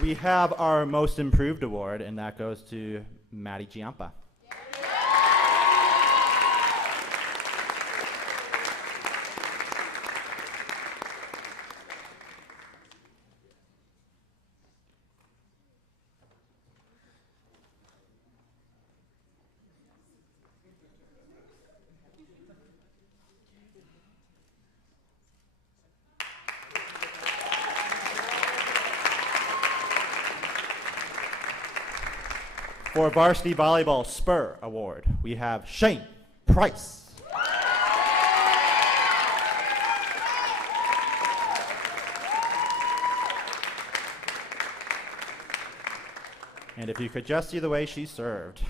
We have our Most Improved award, and that goes to Maddie Giampa. For Varsity Volleyball Spur Award, we have Shane Price. And if you could just see the way she served.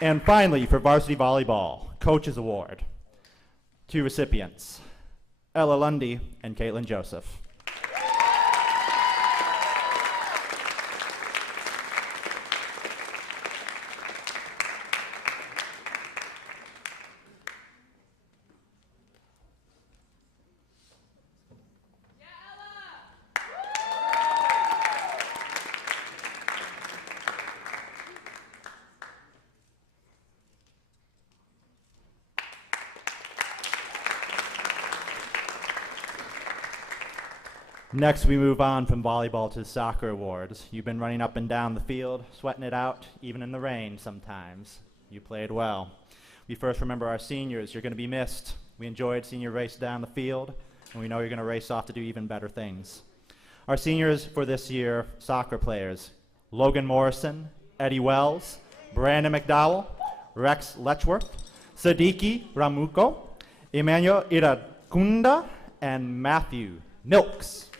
And finally, for Varsity Volleyball Coaches Award, 2 recipients, Ella Lundy and Caitlin Joseph. Next, we move on from volleyball to soccer awards. You've been running up and down the field, sweating it out, even in the rain sometimes. You played well. We first remember our seniors. You're going to be missed. We enjoyed seeing you race down the field, and we know you're going to race off to do even better things. Our seniors for this year, soccer players, Logan Morrison, Eddie Wells, Brandon McDowell, Rex Letchworth, Sadiki Ramuko, Emmanuel Irakunda, and Matthew Milks.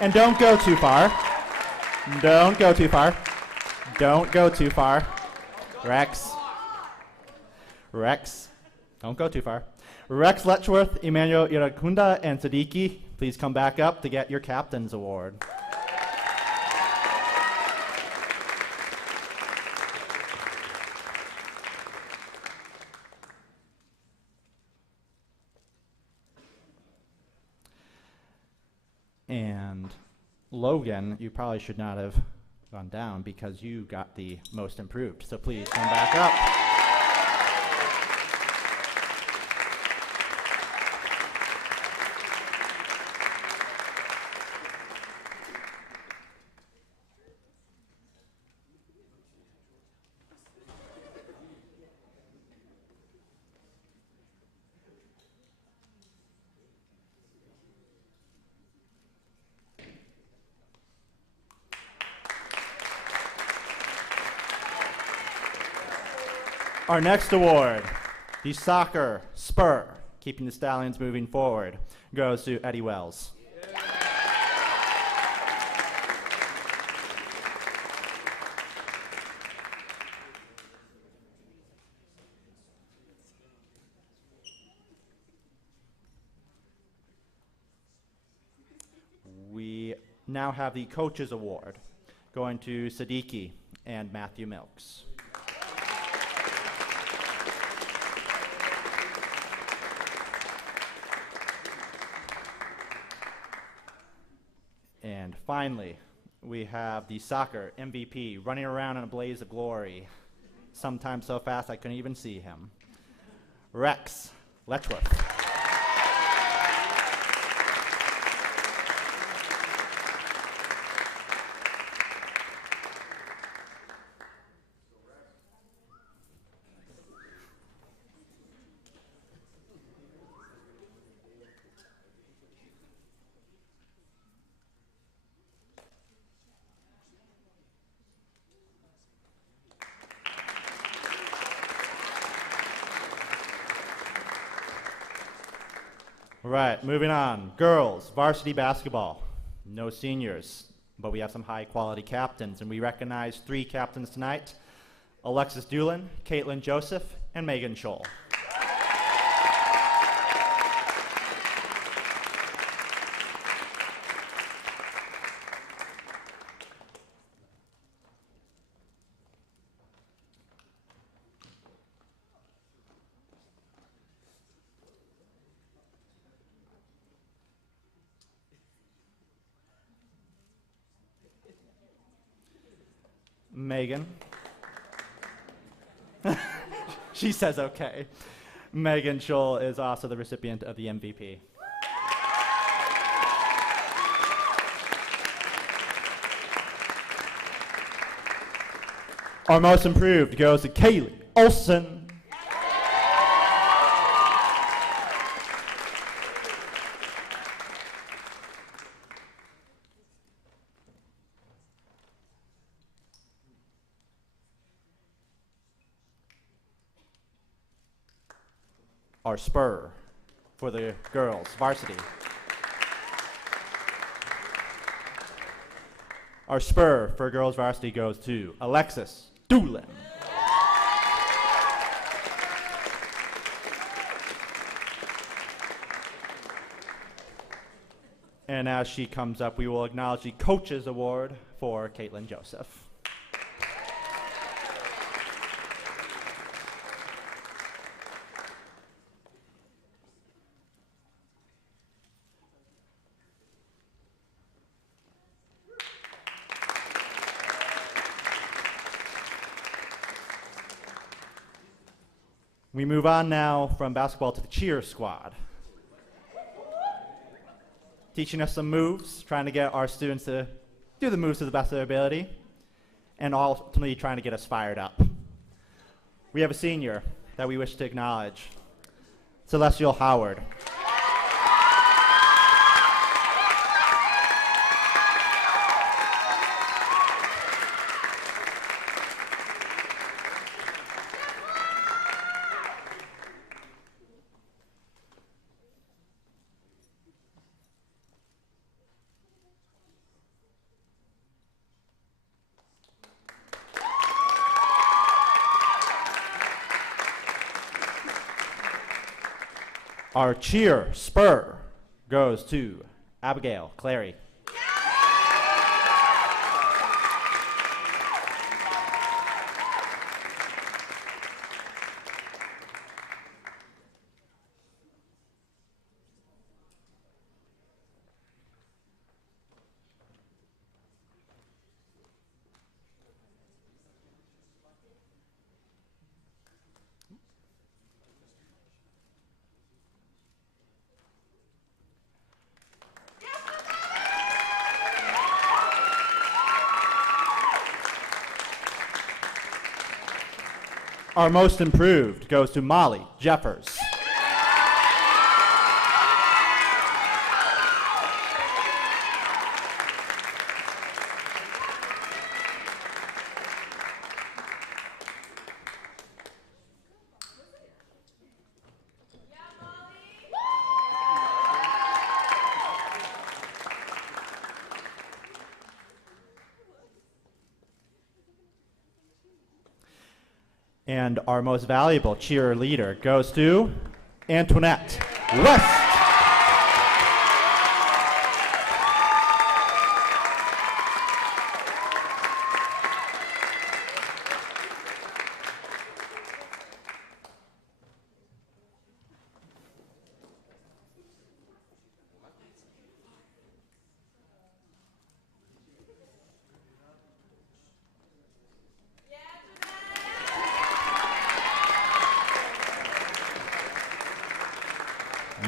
And don't go too far. Don't go too far. Don't go too far. Rex. Rex. Don't go too far. Rex Letchworth, Emmanuel Irakunda, and Sadiki, please come back up to get your captain's award. And Logan, you probably should not have gone down because you got the most improved. So please come back up. Our next award, the Soccer Spur, keeping the Stallions moving forward, goes to Eddie Wells. We now have the Coaches Award going to Sadiki and Matthew Milks. And finally, we have the soccer MVP running around in a blaze of glory, sometimes so fast I couldn't even see him, Rex Letchworth. All right, moving on. Girls, varsity basketball. No seniors, but we have some high-quality captains, and we recognize 3 captains tonight, Alexis Doolin, Caitlin Joseph, and Megan Scholl. Megan. She says okay. Megan Scholl is also the recipient of the MVP. Our most improved goes to Kaylee Olson. Our spur for the girls varsity. Our spur for girls varsity goes to Alexis Doolin. And as she comes up, we will acknowledge the Coaches Award for Caitlin Joseph. We move on now from basketball to the cheer squad. Teaching us some moves, trying to get our students to do the moves to the best of their ability, and ultimately trying to get us fired up. We have a senior that we wish to acknowledge, Celestial Howard. Our cheer spur goes to Abigail Clary. Our most improved goes to Molly Jeffers. And our most valuable cheerleader goes to Antoinette West.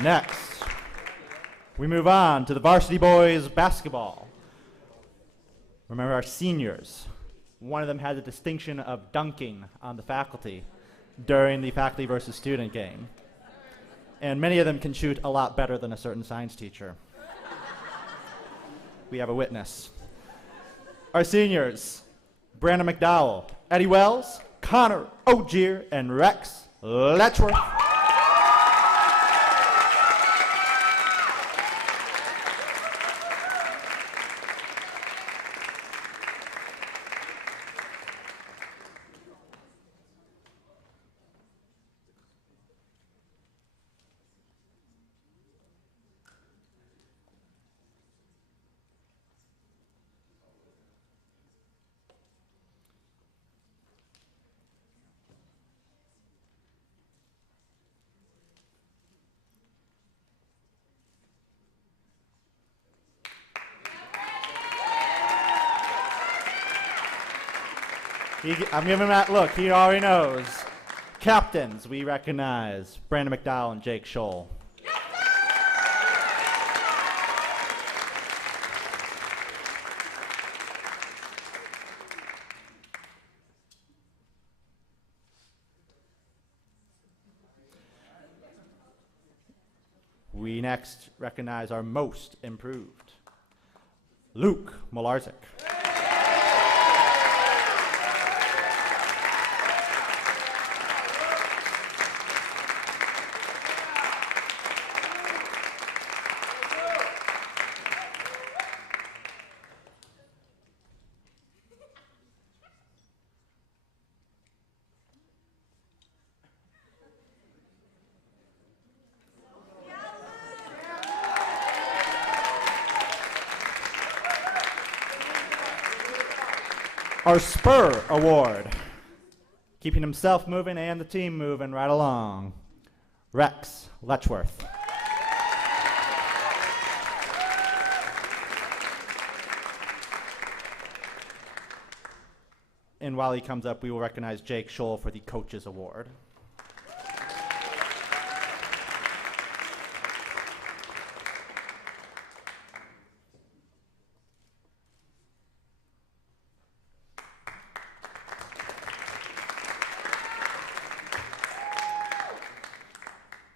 Next, we move on to the varsity boys basketball. Remember our seniors. One of them had the distinction of dunking on the faculty during the faculty versus student game. And many of them can shoot a lot better than a certain science teacher. We have a witness. Our seniors, Brandon McDowell, Eddie Wells, Connor Ogier, and Rex Letchworth. I'm giving him that look. He already knows. Captains, we recognize Brandon McDowell and Jake Scholl. We next recognize our most improved, Luke Malarczyk. Our Spur Award, keeping himself moving and the team moving right along, Rex Letchworth. And while he comes up, we will recognize Jake Scholl for the Coaches Award.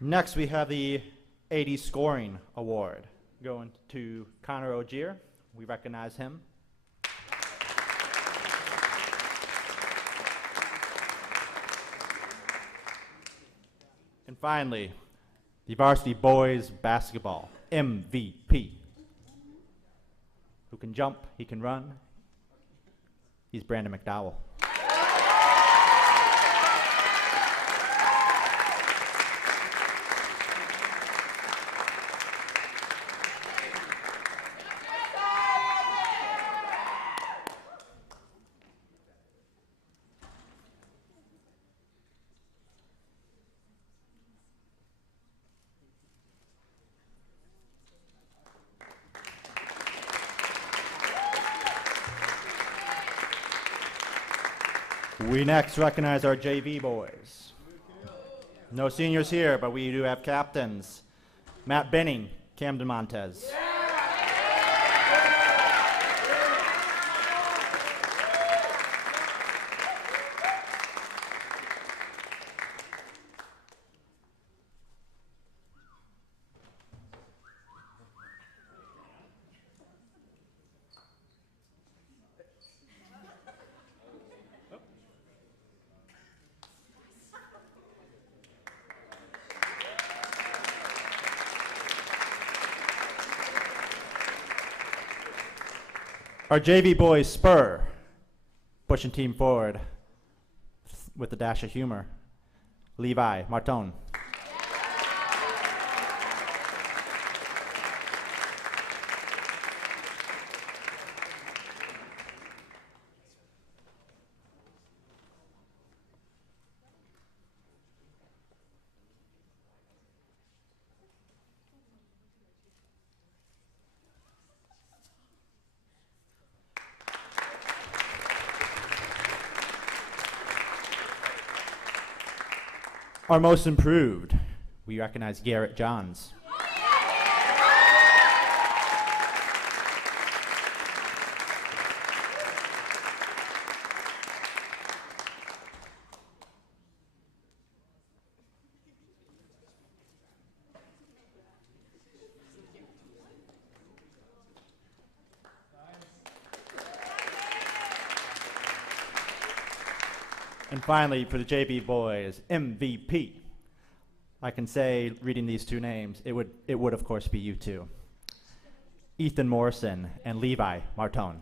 Next, we have the 80 Scoring Award going to Connor Ogier. We recognize him. And finally, the Varsity Boys Basketball MVP. Who can jump, he can run. He's Brandon McDowell. We next recognize our JV boys. No seniors here, but we do have captains. Matt Benning, Camden Montez. Our JV boys Spur, pushing team forward with a dash of humor. Levi Martone. Our most improved, we recognize Garrett Johns. And finally, for the JV boys, MVP. I can say, reading these two names, it would of course be you two. Ethan Morrison and Levi Martone.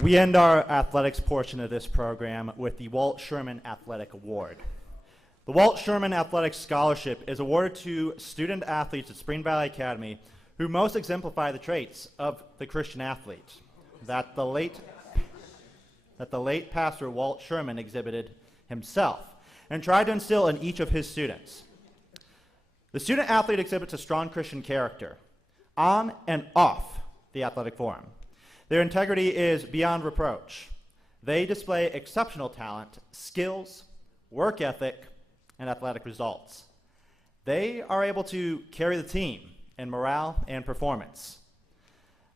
We end our athletics portion of this program with the Walt Sherman Athletic Award. The Walt Sherman Athletic Scholarship is awarded to student athletes at Spring Valley Academy who most exemplify the traits of the Christian athlete that the late pastor Walt Sherman exhibited himself and tried to instill in each of his students. The student athlete exhibits a strong Christian character on and off the athletic forum. Their integrity is beyond reproach. They display exceptional talent, skills, work ethic, and athletic results. They are able to carry the team in morale and performance.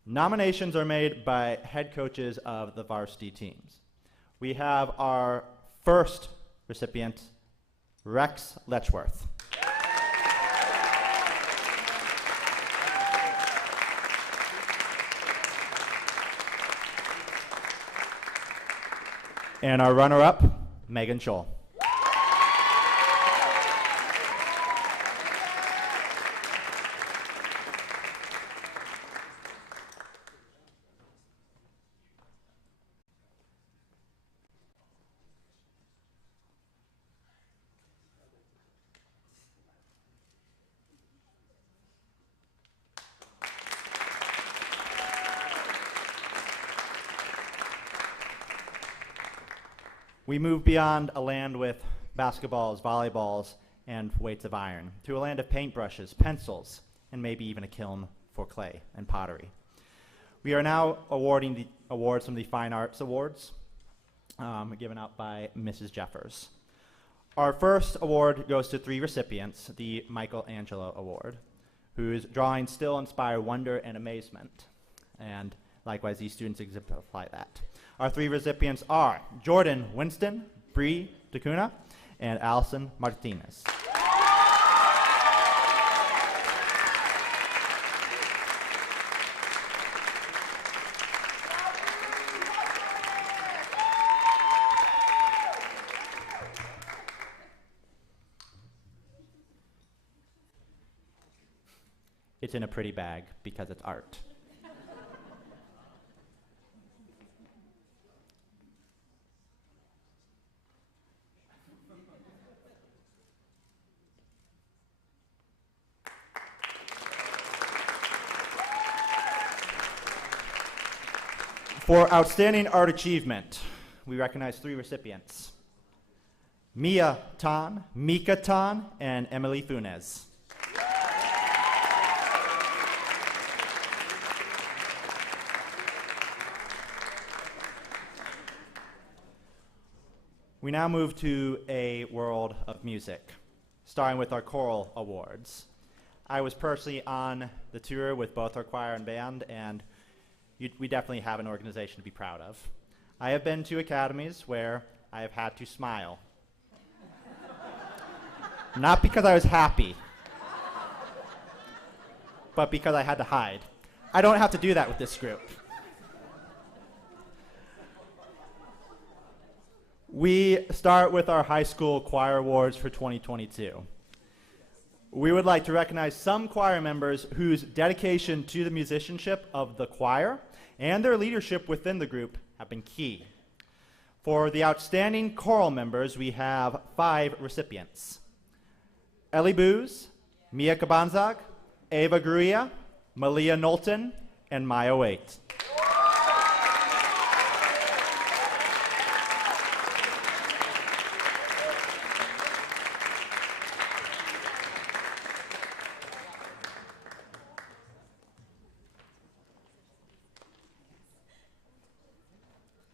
Nominations are made by head coaches of the varsity teams. We have our first recipient, Rex Letchworth. And our runner-up, Megan Scholl. We move beyond a land with basketballs, volleyballs, and weights of iron to a land of paintbrushes, pencils, and maybe even a kiln for clay and pottery. We are now awarding the awards from the Fine Arts Awards given out by Mrs. Jeffers. Our first award goes to 3 recipients, the Michelangelo Award, whose drawings still inspire wonder and amazement. And likewise, these students exemplify that. Our 3 recipients are Jordan Winston, Bree DeCuna, and Allison Martinez. It's in a pretty bag because it's art. For outstanding art achievement, we recognize 3 recipients: Mia Tan, Mika Tan, and Emily Funes. We now move to a world of music, starting with our choral awards. I was personally on the tour with both our choir and band, and we definitely have an organization to be proud of. I have been to academies where I have had to smile. Not because I was happy, but because I had to hide. I don't have to do that with this group. We start with our high school choir awards for 2022. We would like to recognize some choir members whose dedication to the musicianship of the choir and their leadership within the group have been key. For the outstanding choral members, we have 5 recipients: Ellie Booz, Mia Kabanzag, Ava Gruia, Malia Knowlton, and Maya Waite.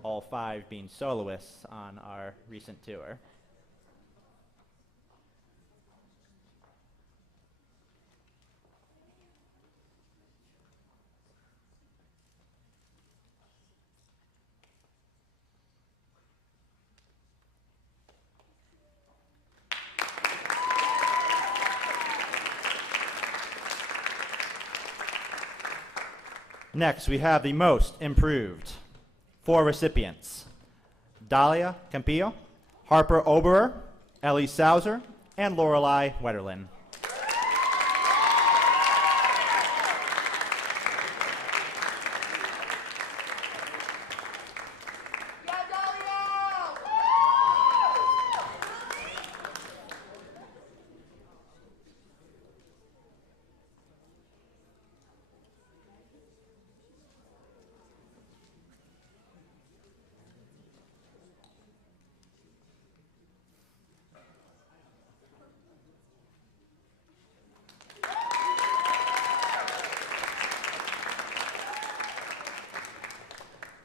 All 5 being soloists on our recent tour. Next, we have the most improved. 4 recipients: Dahlia Campillo, Harper Oberer, Ellie Sauser, and Lorelei Wetterlin.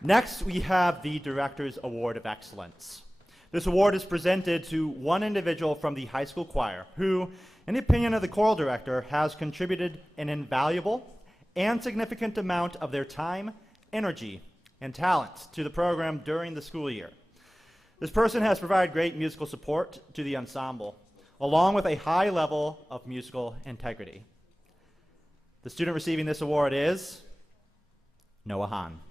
Next, we have the Director's Award of Excellence. This award is presented to one individual from the high school choir who, in the opinion of the choral director, has contributed an invaluable and significant amount of their time, energy, and talents to the program during the school year. This person has provided great musical support to the ensemble, along with a high level of musical integrity. The student receiving this award is Noah Hahn.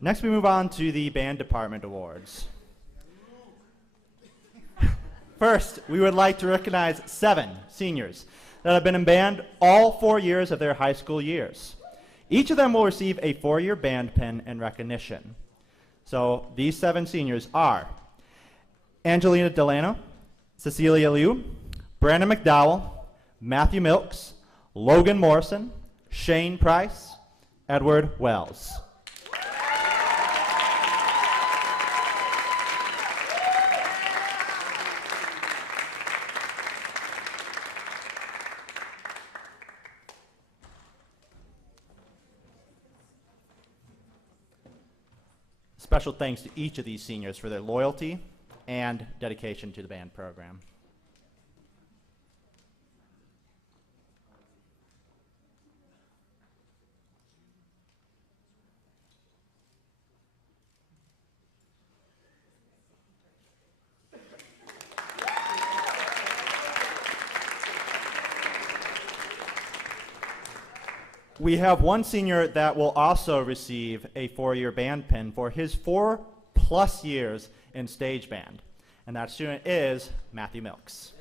Next, we move on to the Band Department Awards. First, we would like to recognize 7 seniors that have been in band all 4 years of their high school years. Each of them will receive a 4-year band pin in recognition. So these 7 seniors are Angelina Delano, Cecilia Liu, Brandon McDowell, Matthew Milks, Logan Morrison, Shane Price, Edward Wells. Special thanks to each of these seniors for their loyalty and dedication to the band program. We have one senior that will also receive a 4-year band pin for his 4+ years in stage band, and that student is Matthew Milks.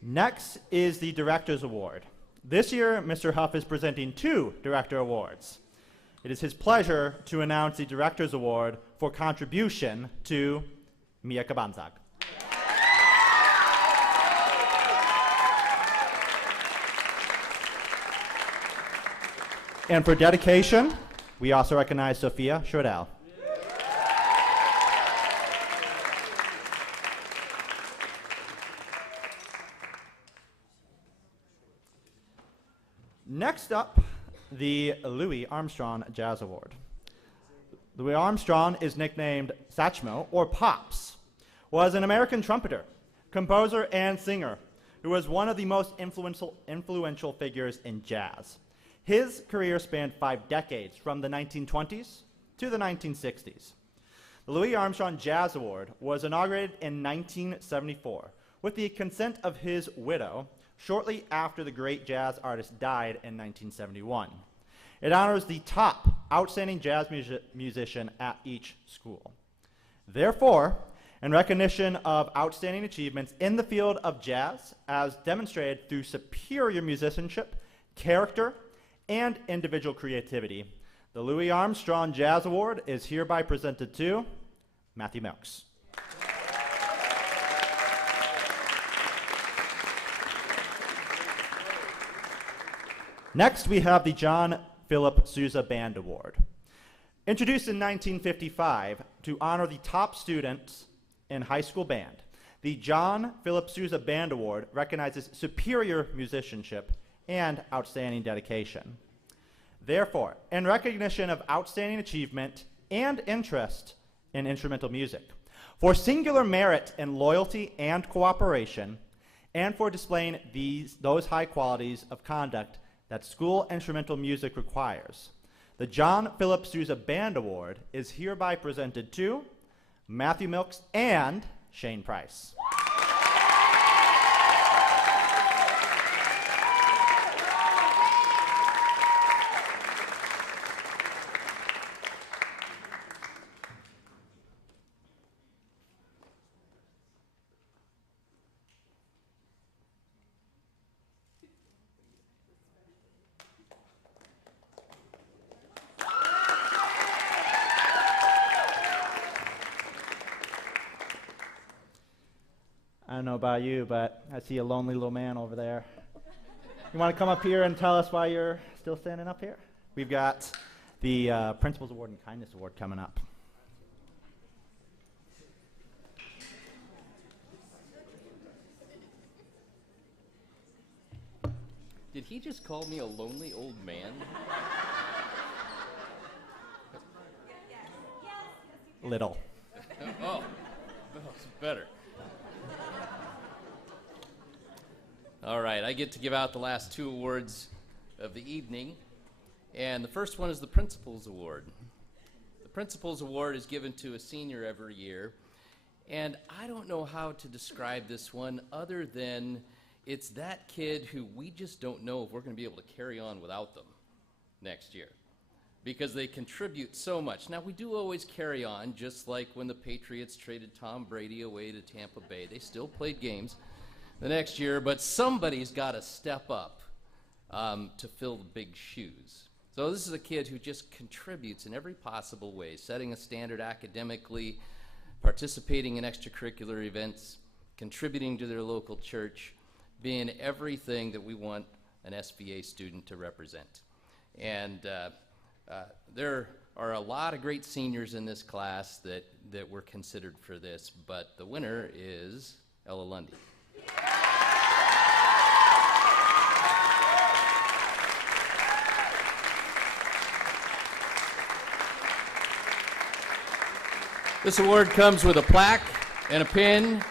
Next is the Director's Award. This year, Mr. Huff is presenting 2 Director Awards. It is his pleasure to announce the Director's Award for contribution to Mia Kabanzag. And for dedication, we also recognize Sophia Shordell. Next up, the Louis Armstrong Jazz Award. Louis Armstrong is nicknamed Satchmo, or Pops, was an American trumpeter, composer, and singer who was one of the most influential figures in jazz. His career spanned 5 decades, from the 1920s to the 1960s. The Louis Armstrong Jazz Award was inaugurated in 1974 with the consent of his widow, shortly after the great jazz artist died in 1971. It honors the top outstanding jazz musician at each school. Therefore, in recognition of outstanding achievements in the field of jazz, as demonstrated through superior musicianship, character, and individual creativity, the Louis Armstrong Jazz Award is hereby presented to Matthew Milks. Next, we have the John Philip Sousa Band Award. Introduced in 1955 to honor the top students in high school band, the John Philip Sousa Band Award recognizes superior musicianship and outstanding dedication. Therefore, in recognition of outstanding achievement and interest in instrumental music, for singular merit in loyalty and cooperation, and for displaying those high qualities of conduct that school instrumental music requires, the John Philip Sousa Band Award is hereby presented to Matthew Milks and Shane Price. don't know about you, but I see a lonely little man over there. You want to come up here and tell us why you're still standing up here? We've got the Principals Award and Kindness Award coming up. Did he just call me a lonely old man? Little. Oh, that's better. All right, I get to give out the last two awards of the evening, and the first one is the Principals Award. The Principals Award is given to a senior every year, and I don't know how to describe this one other than it's that kid who we just don't know if we're going to be able to carry on without them next year, because they contribute so much. Now, we do always carry on, just like when the Patriots traded Tom Brady away to Tampa Bay. They still played games the next year, but somebody's got to step up to fill the big shoes. So this is a kid who just contributes in every possible way, setting a standard academically, participating in extracurricular events, contributing to their local church, being everything that we want an SVA student to represent. And there are a lot of great seniors in this class that were considered for this, but the winner is Ella Lundy. This award comes with a plaque and a pin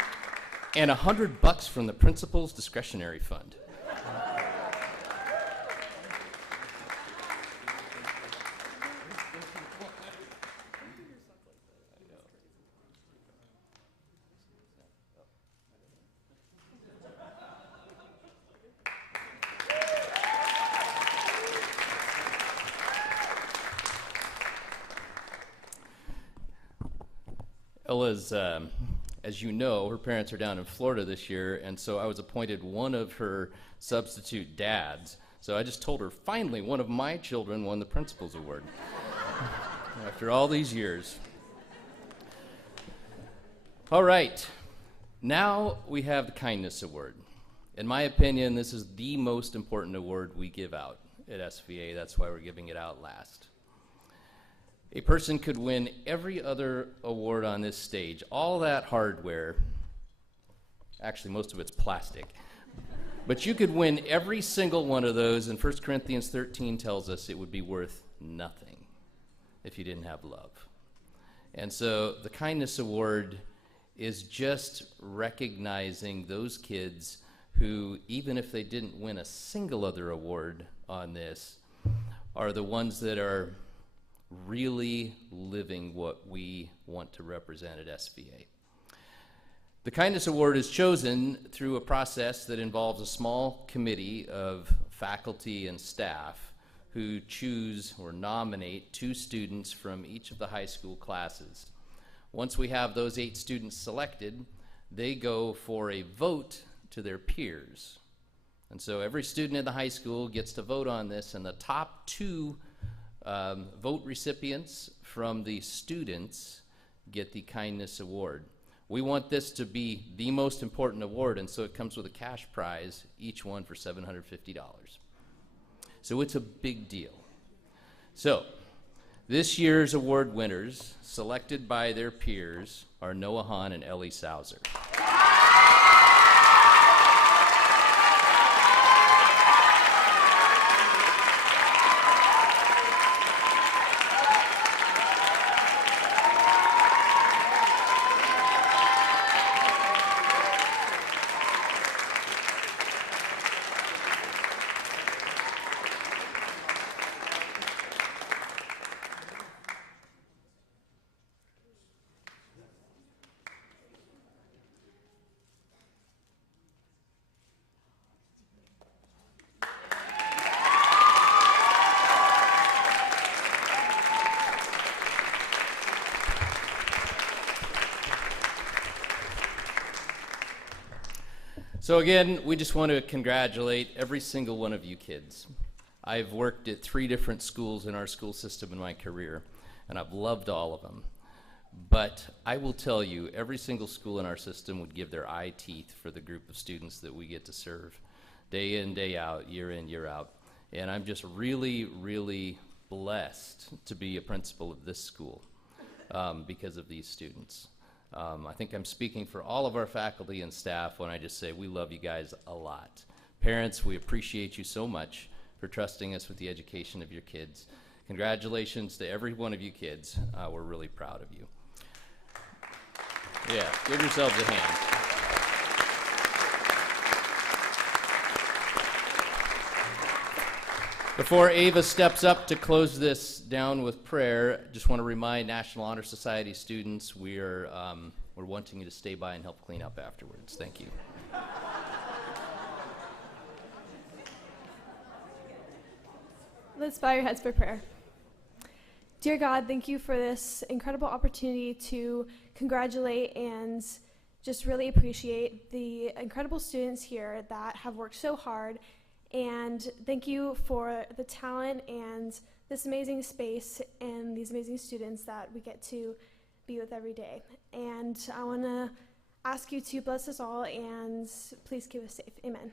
and $100 from the principal's discretionary fund. Ella's, as you know, her parents are down in Florida this year, and so I was appointed one of her substitute dads. So I just told her, finally, one of my children won the Principals Award after all these years. All right, now we have the Kindness Award. In my opinion, this is the most important award we give out at SVA. That's why we're giving it out last. A person could win every other award on this stage, all that hardware, actually most of it's plastic, but you could win every single one of those, and 1 Corinthians 13 tells us it would be worth nothing if you didn't have love. And so the Kindness Award is just recognizing those kids who, even if they didn't win a single other award on this, are the ones that are really living what we want to represent at SVA. The Kindness Award is chosen through a process that involves a small committee of faculty and staff who choose or nominate 2 students from each of the high school classes. Once we have those 8 students selected, they go for a vote to their peers. And so every student in the high school gets to vote on this, and the top 2 vote recipients from the students get the Kindness Award. We want this to be the most important award, and so it comes with a cash prize, each one for $750. So it's a big deal. So this year's award winners, selected by their peers, are Noah Hahn and Ellie Sauser. So again, we just want to congratulate every single one of you kids. I've worked at 3 different schools in our school system in my career, and I've loved all of them. But I will tell you, every single school in our system would give their eye teeth for the group of students that we get to serve day in, day out, year in, year out. And I'm just really, really blessed to be a principal of this school because of these students. I think I'm speaking for all of our faculty and staff when I just say we love you guys a lot. Parents, we appreciate you so much for trusting us with the education of your kids. Congratulations to every one of you kids. We're really proud of you. Yeah, give yourselves a hand. Before Ava steps up to close this down with prayer, just want to remind National Honor Society students we're wanting you to stay by and help clean up afterwards. Thank you. Let's bow your heads for prayer. Dear God, thank you for this incredible opportunity to congratulate and just really appreciate the incredible students here that have worked so hard. And thank you for the talent and this amazing space and these amazing students that we get to be with every day. And I want to ask you to bless us all and please keep us safe. Amen.